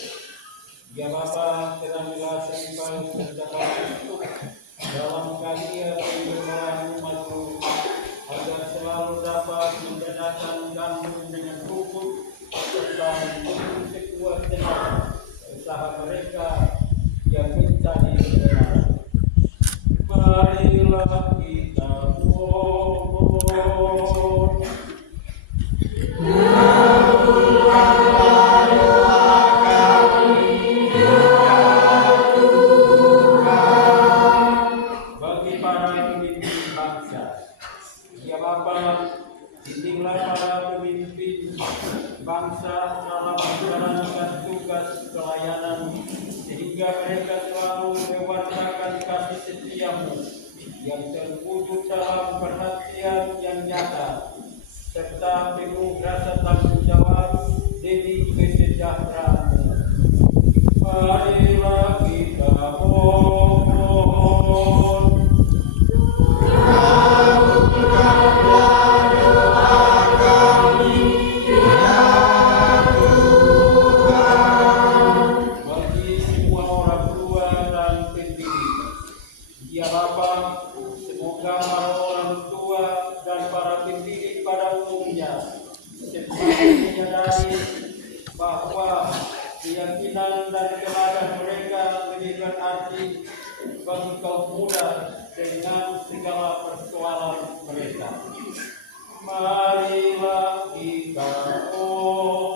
ya Bapa, teranglah seimbang mencapai uskup dalam karya pembenaran umatmu, agar selalu dapat menjadikan kamu dengan rukun serta mendukung sekuat tenaga usaha mereka yang mencari kebenaran. Marilah kita mohon. Bagi para pemimpin bangsa, ya Bapa, bimbinglah para pemimpin bangsa dalam menjalankan tugas pelayanan, sehingga mereka selalu mewartakan kasih setiamu yang terwujud dalam perhatian yang nyata, serta penuh rasa tanggung jawab demi kesejahteraan. Marilah kita mohon. Bagi semua orang tua dan pendidik, ya Bapa, semoga para orang tua dan para pendidik pada umumnya semakin menyadari bahwa keyakinan dan teladan mereka memberikan arti bagi kaum muda dengan segala persoalan mereka. Marilah kita mohon.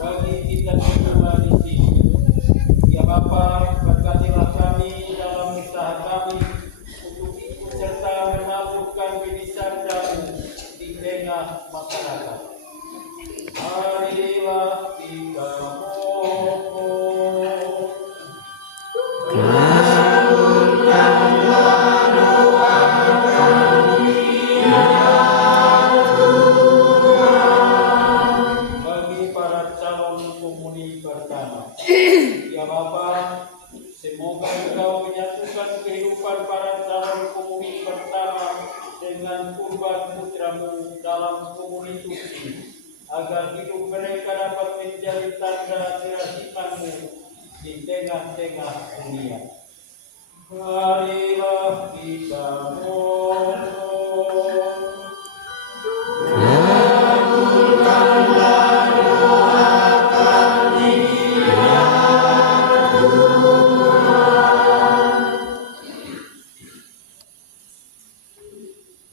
Bagi kita semua di sini, ya Bapa, berkatilah kami dalam usaha kami untuk ikut serta menabuhkan benih sarjamu di tengah masyarakat. Marilah kita mohon. Bagi para calon komuni pertama, ya Bapa, semoga Engkau menyatukan kehidupan para calon komuni pertama dengan kurban putramu dalam komuni suci, agar hidup mereka dapat menjadi tanda kerasitanmu di tengah-tengah dunia. Marilah kita mohon.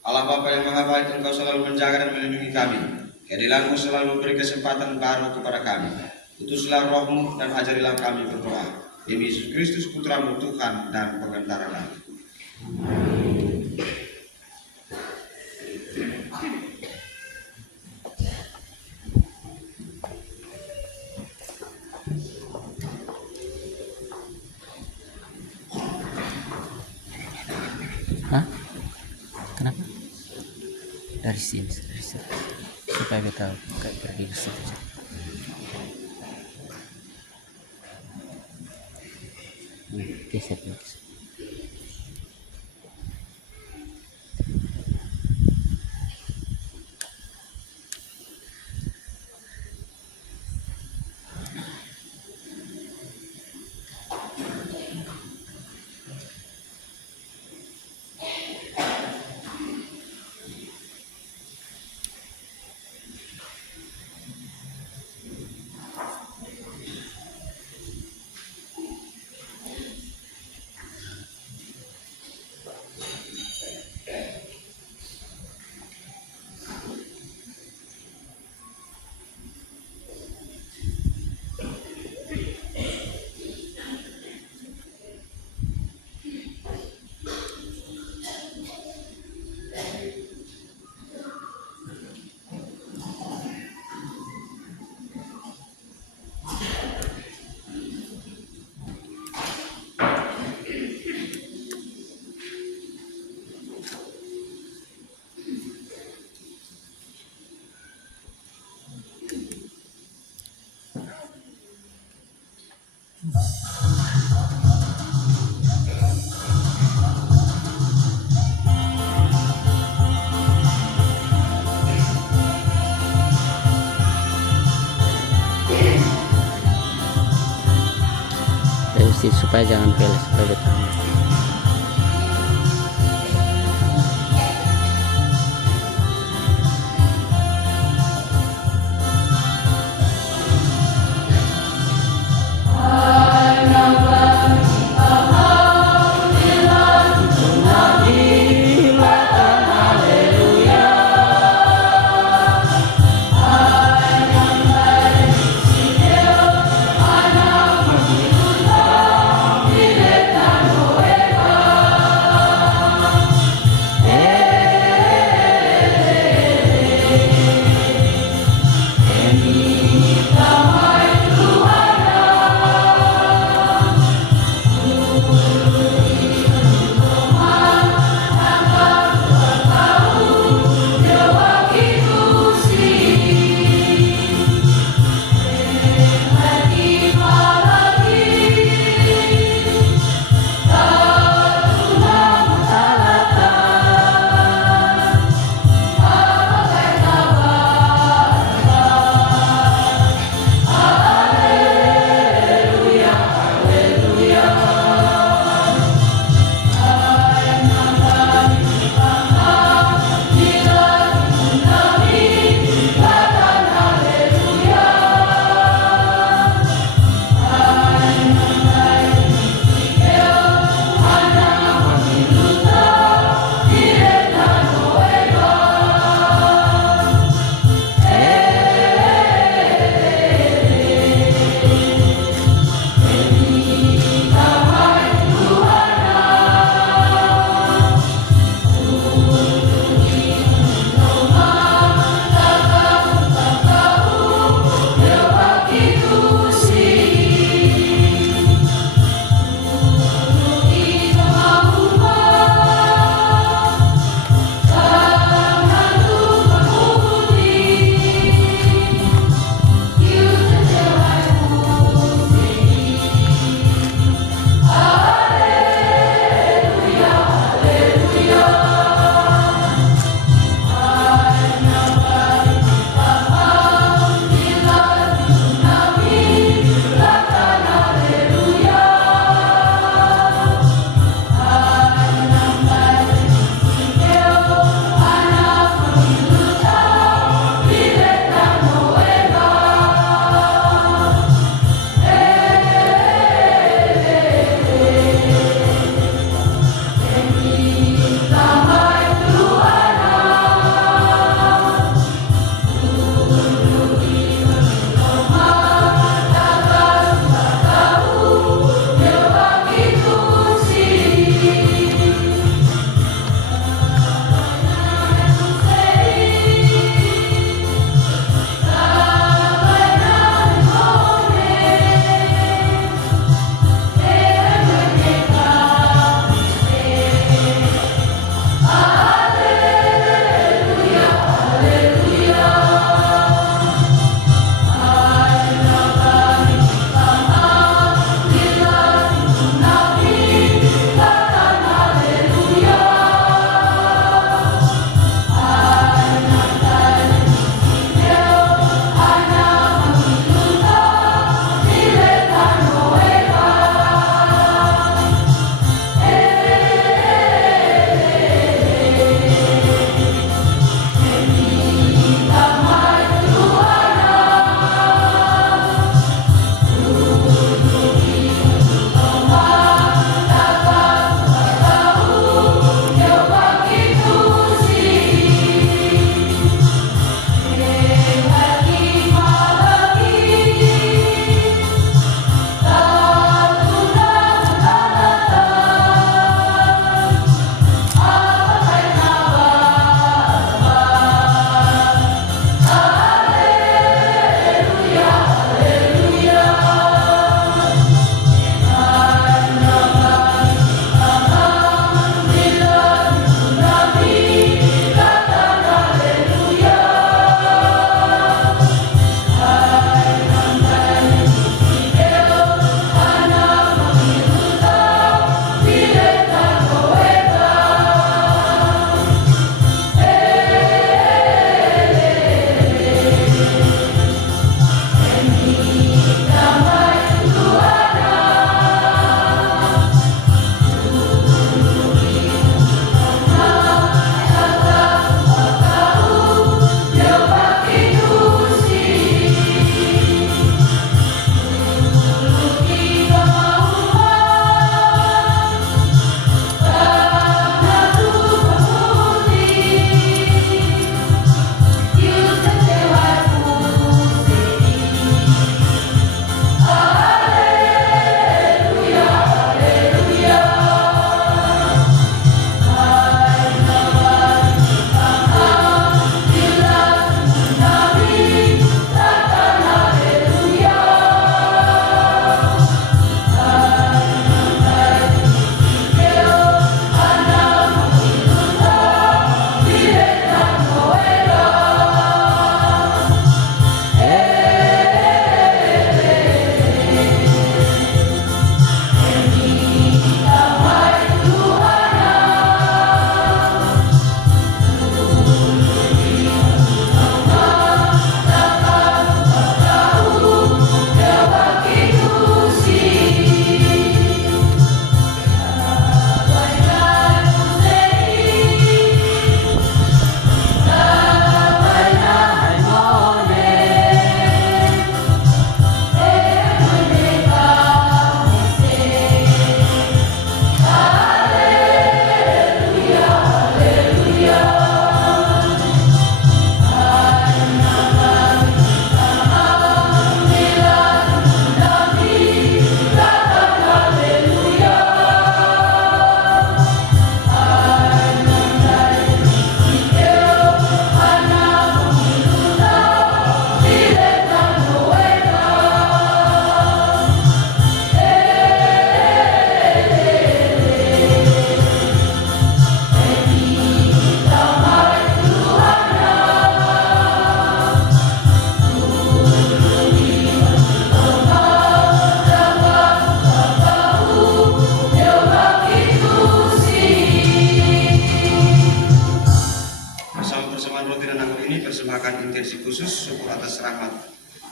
Allah Bapa yang Maha Baik, Engkau selalu menjaga dan melindungi kami. Keadilan-Mu selalu memberi kesempatan baru kepada kami. Utuslah Roh-Mu dan ajarilah kami berdoa. Demi Yesus Kristus Putra-Mu, Tuhan dan Pengantara kami. Hah? Kenapa? Dari sini supaya kita kayak pergi ke situ. Geser. sini supaya jangan peles, supaya bertahan. Hallelujah.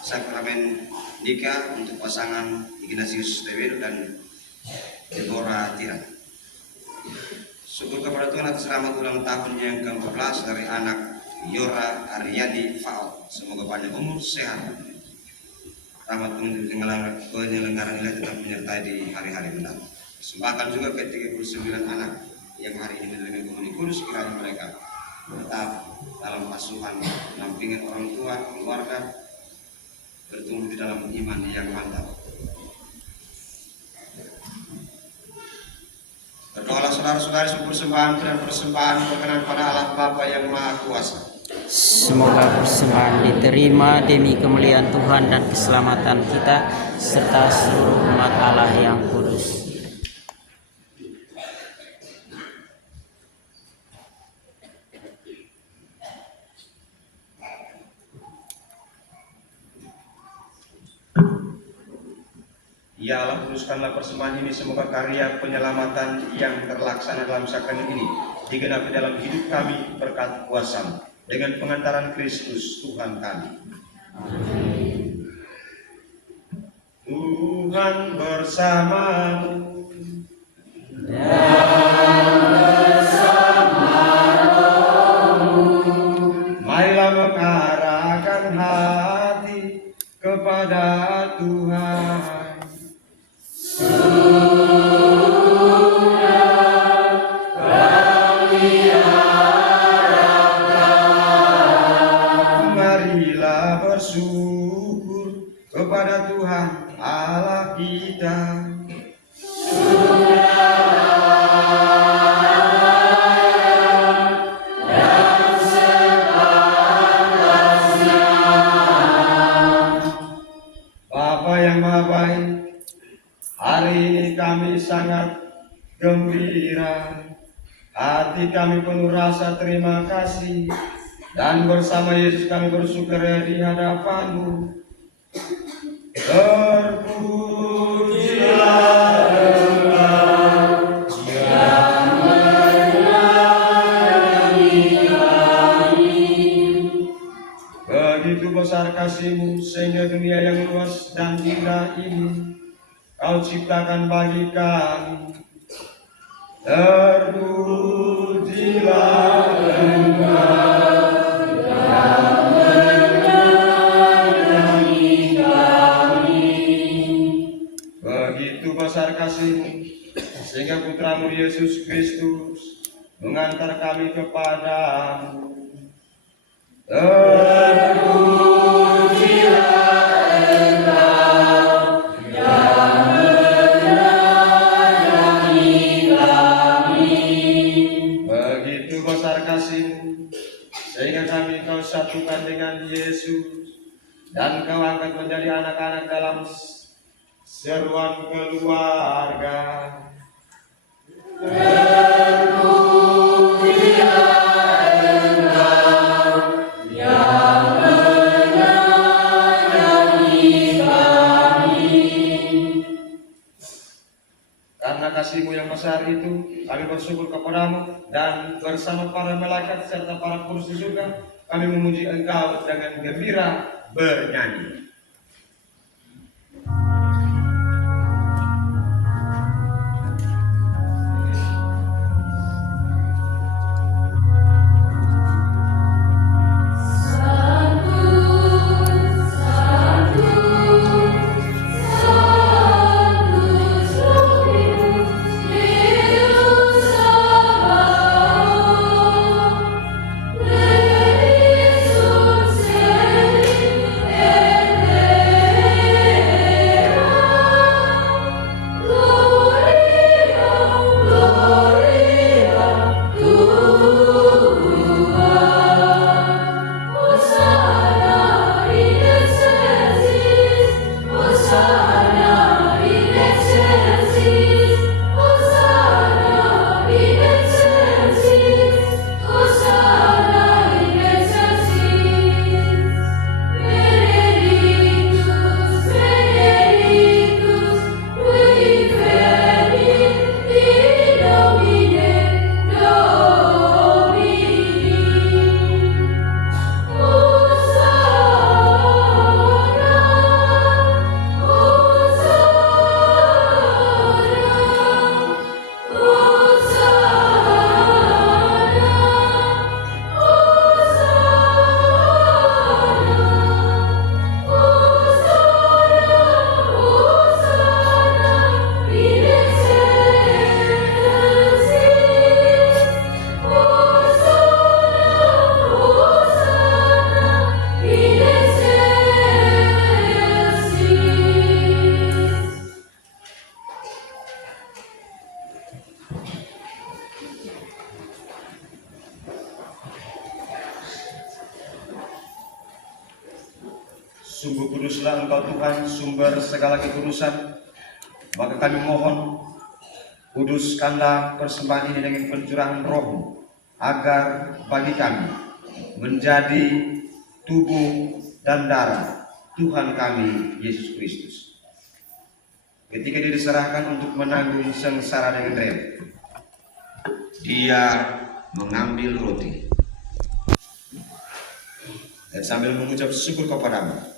sakramen nikah untuk pasangan Ignatius Tewedo dan Deborah Tiran. Syukur kepada Tuhan atas selamat ulang tahun yang ke-14 dari anak Yora Aryani Faot. Semoga panjang umur, sehat. Rahmat penyelenggaraan ilahi tetap menyertai di hari-hari mendatang. Persembahkan juga ke 39 anak yang hari ini menerima komuni kudus, kiranya mereka tetap dalam asuhan, dampingan orang tua, keluarga, bertumbuh di dalam iman yang mantap. Berdoalah saudara-saudari seluruh persembahan dan persembahan berkenan pada Allah Bapa yang Maha Kuasa. Semoga persembahan diterima demi kemuliaan Tuhan dan keselamatan kita serta seluruh umat Allah yang kudus. Ya Allah, kuduskanlah persembahan ini, semoga karya penyelamatan yang terlaksana dalam sakramen ini digenapi dalam hidup kami berkat kuasa-Mu dengan pengantaran Kristus Tuhan kami. Tuhan bersamamu. Marilah mengarahkan hati kepada Tuhan. Marilah bersyukur kepada Tuhan Allah kita. Bapa yang Maha Baik, hari ini kami sangat gembira, hati kami penuh rasa terima kasih, dan bersama Yesus kami bersyukur di hadapan-Mu. Terpujilah Engkau yang menyayangi kami. Begitu besar kasih-Mu sehingga dunia yang luas dan indah ini Kau ciptakan bagi kami. Terpujilah Engkau yang menyayangi kami. Begitu besar kasih-Mu sehingga Putra-Mu Yesus Kristus mengantar kami kepadamu. Terpujilah sehingga kami Kau satukan dengan Yesus dan Kau angkat menjadi anak-anak dalam seruan keluarga. Terpujilah Engkau yang menyayangi kami. Karena kasih-Mu yang besar itu, kami bersyukur kepada-Mu, dan bersama para malaikat serta para kudus di surga, kami memuji Engkau dengan gembira bernyanyi. Yesus, Sungguh kuduslah Engkau Tuhan, sumber segala kekudusan. Maka kami mohon, kuduskanlah persembahan ini dengan pencurahan Roh-Mu, agar bagi kami menjadi tubuh dan darah Tuhan kami Yesus Kristus. Ketika dia diserahkan untuk menanggung sengsara dengan rela, dia mengambil roti dan sambil mengucap syukur kepadamu,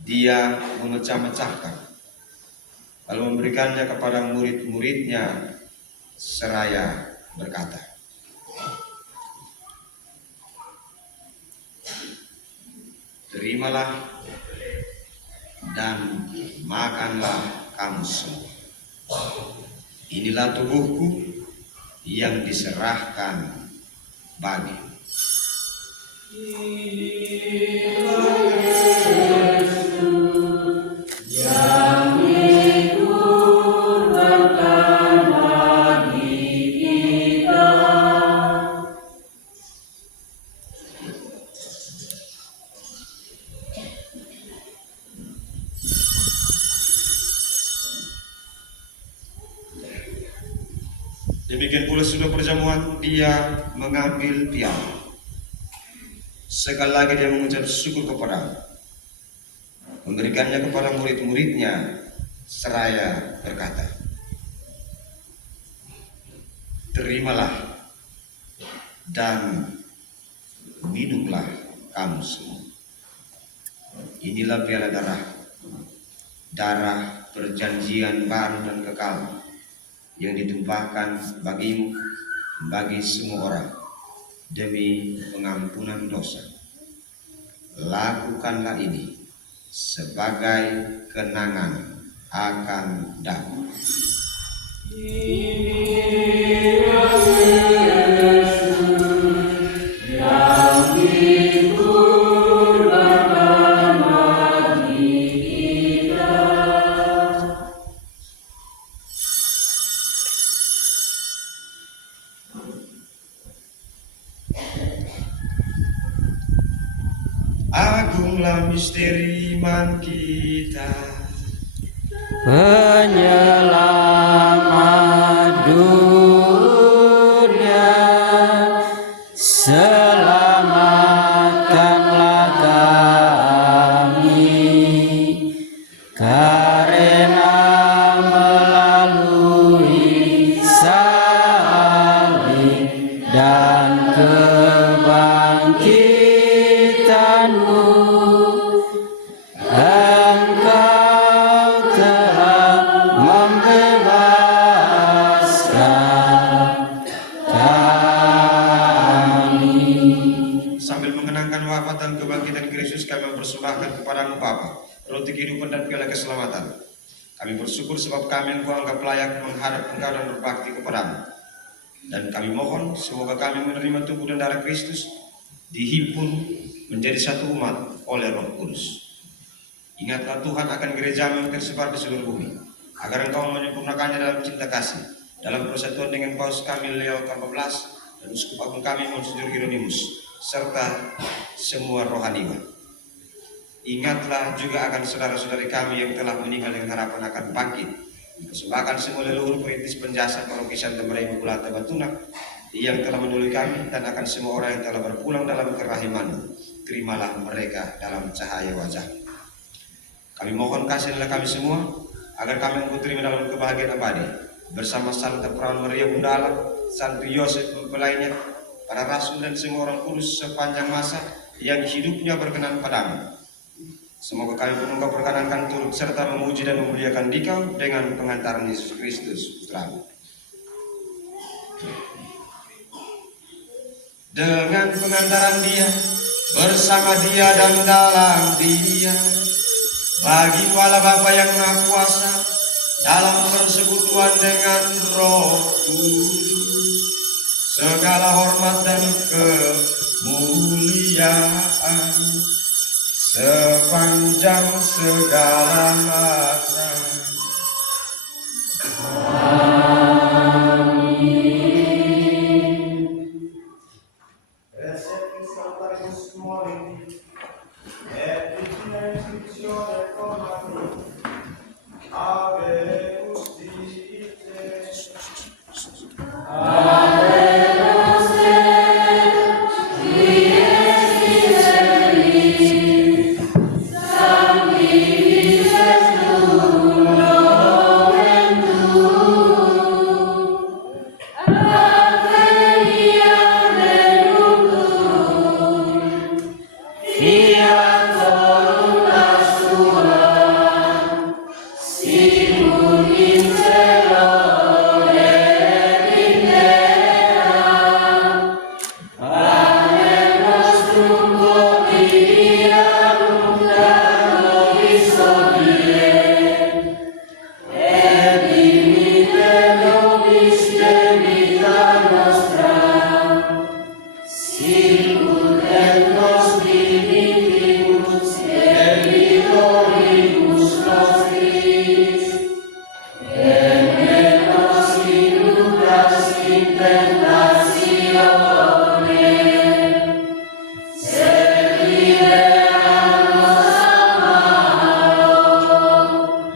dia memecah-mecahkan, lalu memberikannya kepada murid-muridnya seraya berkata, terimalah dan makanlah kamu semua. Inilah tubuhku yang diserahkan bagi. Demikian pula sudah perjamuan, dia mengambil piala. Sekali lagi dia mengucap syukur kepada, memberikannya kepada murid-muridnya seraya berkata, terimalah dan minumlah kamu semua. Inilah piala darah perjanjian baru dan kekal yang ditumpahkan bagimu, bagi semua orang, demi pengampunan dosa. Lakukanlah ini sebagai kenangan akan daku. Agunglah misteri iman kita, Penyelamat dunia, selamatkanlah kami, karena melalui salib dan kebangkitan-Mu, Engkau telah membebaskan kami. sambil mengenangkan wafat dan kebangkitan Kristus, kami mempersembahkan kepadamu Bapa roti kehidupan dan piala keselamatan. Kami bersyukur sebab kami Engkau anggap layak menghadap Engkau dan berbakti kepadamu. Dan kami mohon semoga kami menerima tubuh dan darah Kristus, dihimpun menjadi satu umat oleh Roh Kudus. Ingatlah Tuhan akan gereja-Mu yang tersebar di seluruh bumi, agar Engkau menyempurnakannya dalam cinta kasih, dalam persatuan dengan Paus kami Leo ke-14 dan Uskup Agung kami Monsinyur Hieronymus, serta semua rohaniwan. Ingatlah juga akan saudara-saudari kami yang telah meninggal dengan harapan akan bangkit. Persembahkan semua leluhur perintis penjasa paroki Santa Maria Immaculata Batuna yang telah mendahului kami, dan akan semua orang yang telah berpulang dalam kerahiman-Mu. Terimalah mereka dalam cahaya wajah. Kami mohon kasihilah kami semua, agar kami Engkau terima dalam kebahagiaan abadi, bersama Santa Perawan Maria Bunda Allah, Santo Yosef mempelainya, para rasul dan semua orang kudus sepanjang masa yang hidupnya berkenan padamu. Semoga kami pun Engkau perkenankan turut serta memuji dan memuliakan Dikau dengan pengantaran Yesus Kristus Putra-Mu. Dengan pengantaran Dia, bersama Dia dan dalam Dia, bagi Allah Bapa yang Maha Kuasa, dalam persekutuan dengan Roh Kudus, segala hormat dan kemuliaan sepanjang segala masa. Amin.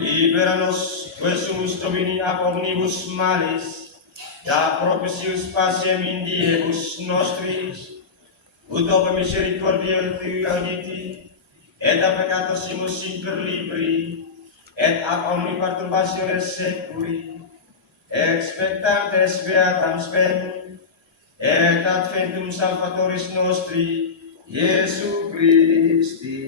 Liberanos quesumus Domini ab omnibus malis, da propitius pacem in diebus nostris, ut opere misericordiae tui auditi, et a peccatosimus imper libri, et ab omni perturbatio seculi, expectantes beatam spem, et adventum Salvatoris nostri, Iesu Christi.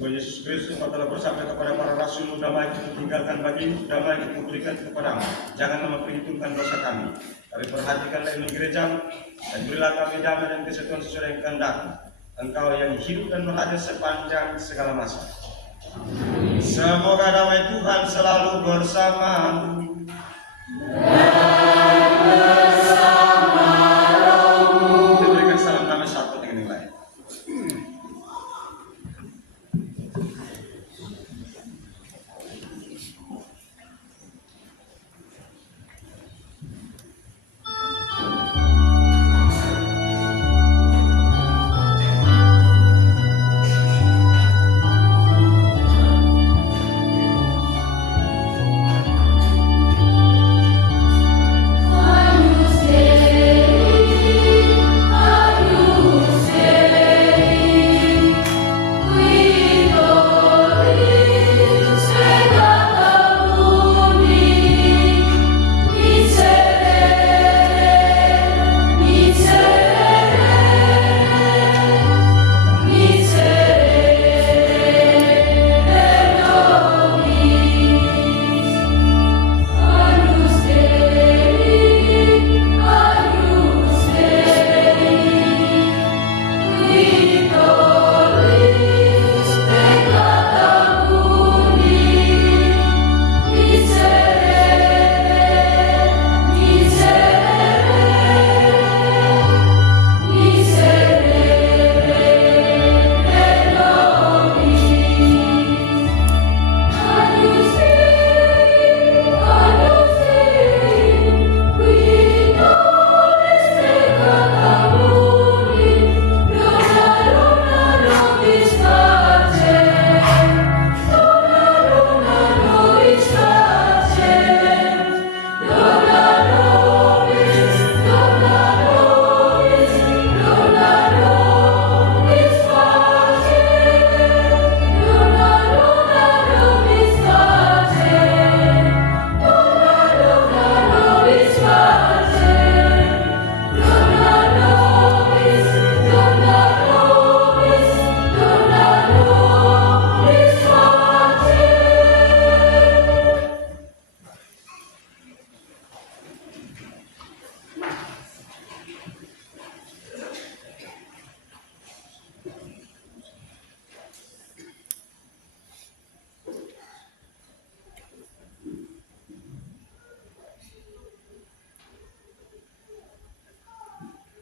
Tuhan Yesus Kristus telah bersabda kepada para rasul, damai itu tinggalkan bagimu, damai itu berikan kepadamu. Janganlah memperhitungkan dosa kami, tapi perhatikanlah iman gerejamu, dan berilah kami damai dan kesatuan sesuai yang kehendakmu. Engkau yang hidup dan berada sepanjang segala masa. Semoga damai Tuhan selalu bersamamu. Kita berikan salam damai satu dengan yang lain.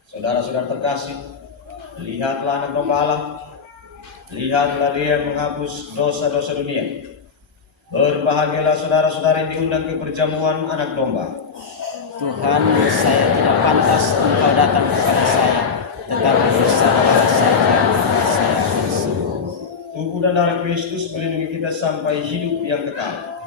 Saudara-saudara terkasih, lihatlah anak domba Allah, lihatlah dia yang menghapus dosa-dosa dunia. Berbahagialah saudara-saudara yang diundang ke perjamuan anak domba. Tuhan, saya tidak pantas Engkau datang kepada saya, tetapi bersabdalah saja, saya akan sembuh. Tubuh dan darah Kristus melindungi kita sampai hidup yang kekal.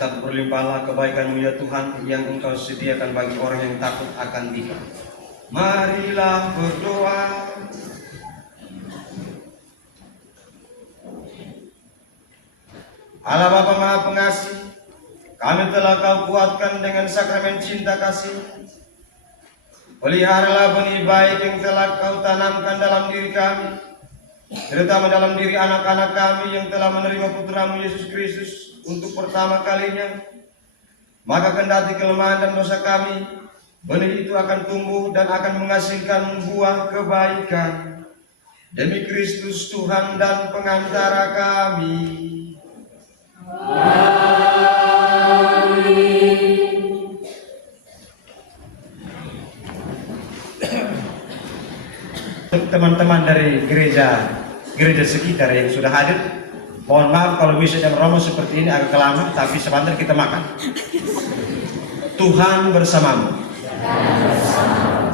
tetap berlimpahlah kebaikan-Mu ya Tuhan yang Engkau sediakan bagi orang yang takut akan Dia. Marilah berdoa. Allah Bapa Maha Pengasih, kami telah Kau kuatkan dengan sakramen cinta kasih. Peliharalah benih baik yang telah Kau tanamkan dalam diri kami, terutama dalam diri anak-anak kami yang telah menerima Putra-Mu Yesus Kristus untuk pertama kalinya. Maka kendati kelemahan dan dosa kami, benih itu akan tumbuh dan akan menghasilkan buah kebaikan. Demi Kristus Tuhan dan pengantara kami. Teman-teman dari gereja sekitar yang sudah hadir, mohon maaf kalau bisa jam romo seperti ini agak lama, tapi sebentar kita makan. Tuhan bersamamu.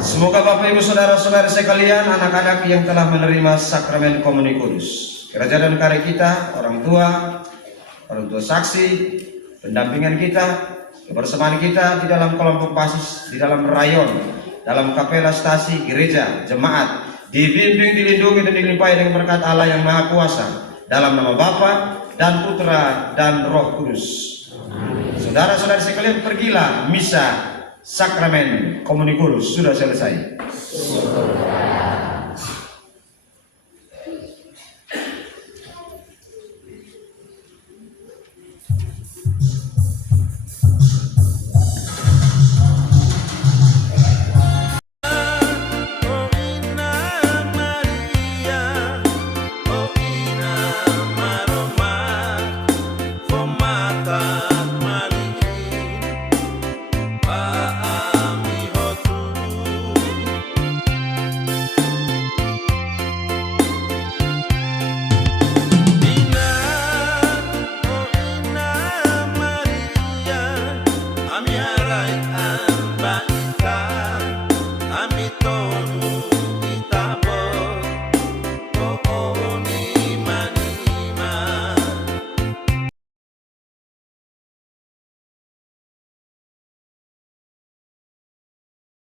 Semoga Bapak Ibu Saudara-saudara sekalian, anak-anak yang telah menerima sakramen komuni kudus, kerajaan karya kita, orang tua saksi, pendampingan kita, kebersamaan kita di dalam kelompok basis, di dalam rayon, dalam kapela stasi, gereja, jemaat, dibimbing, dilindungi, dan dilimpahi dengan berkat Allah yang Maha Kuasa, dalam nama Bapa dan Putra dan Roh Kudus. Saudara-saudara sekalian, pergilah, misa sakramen komuni kudus sudah selesai.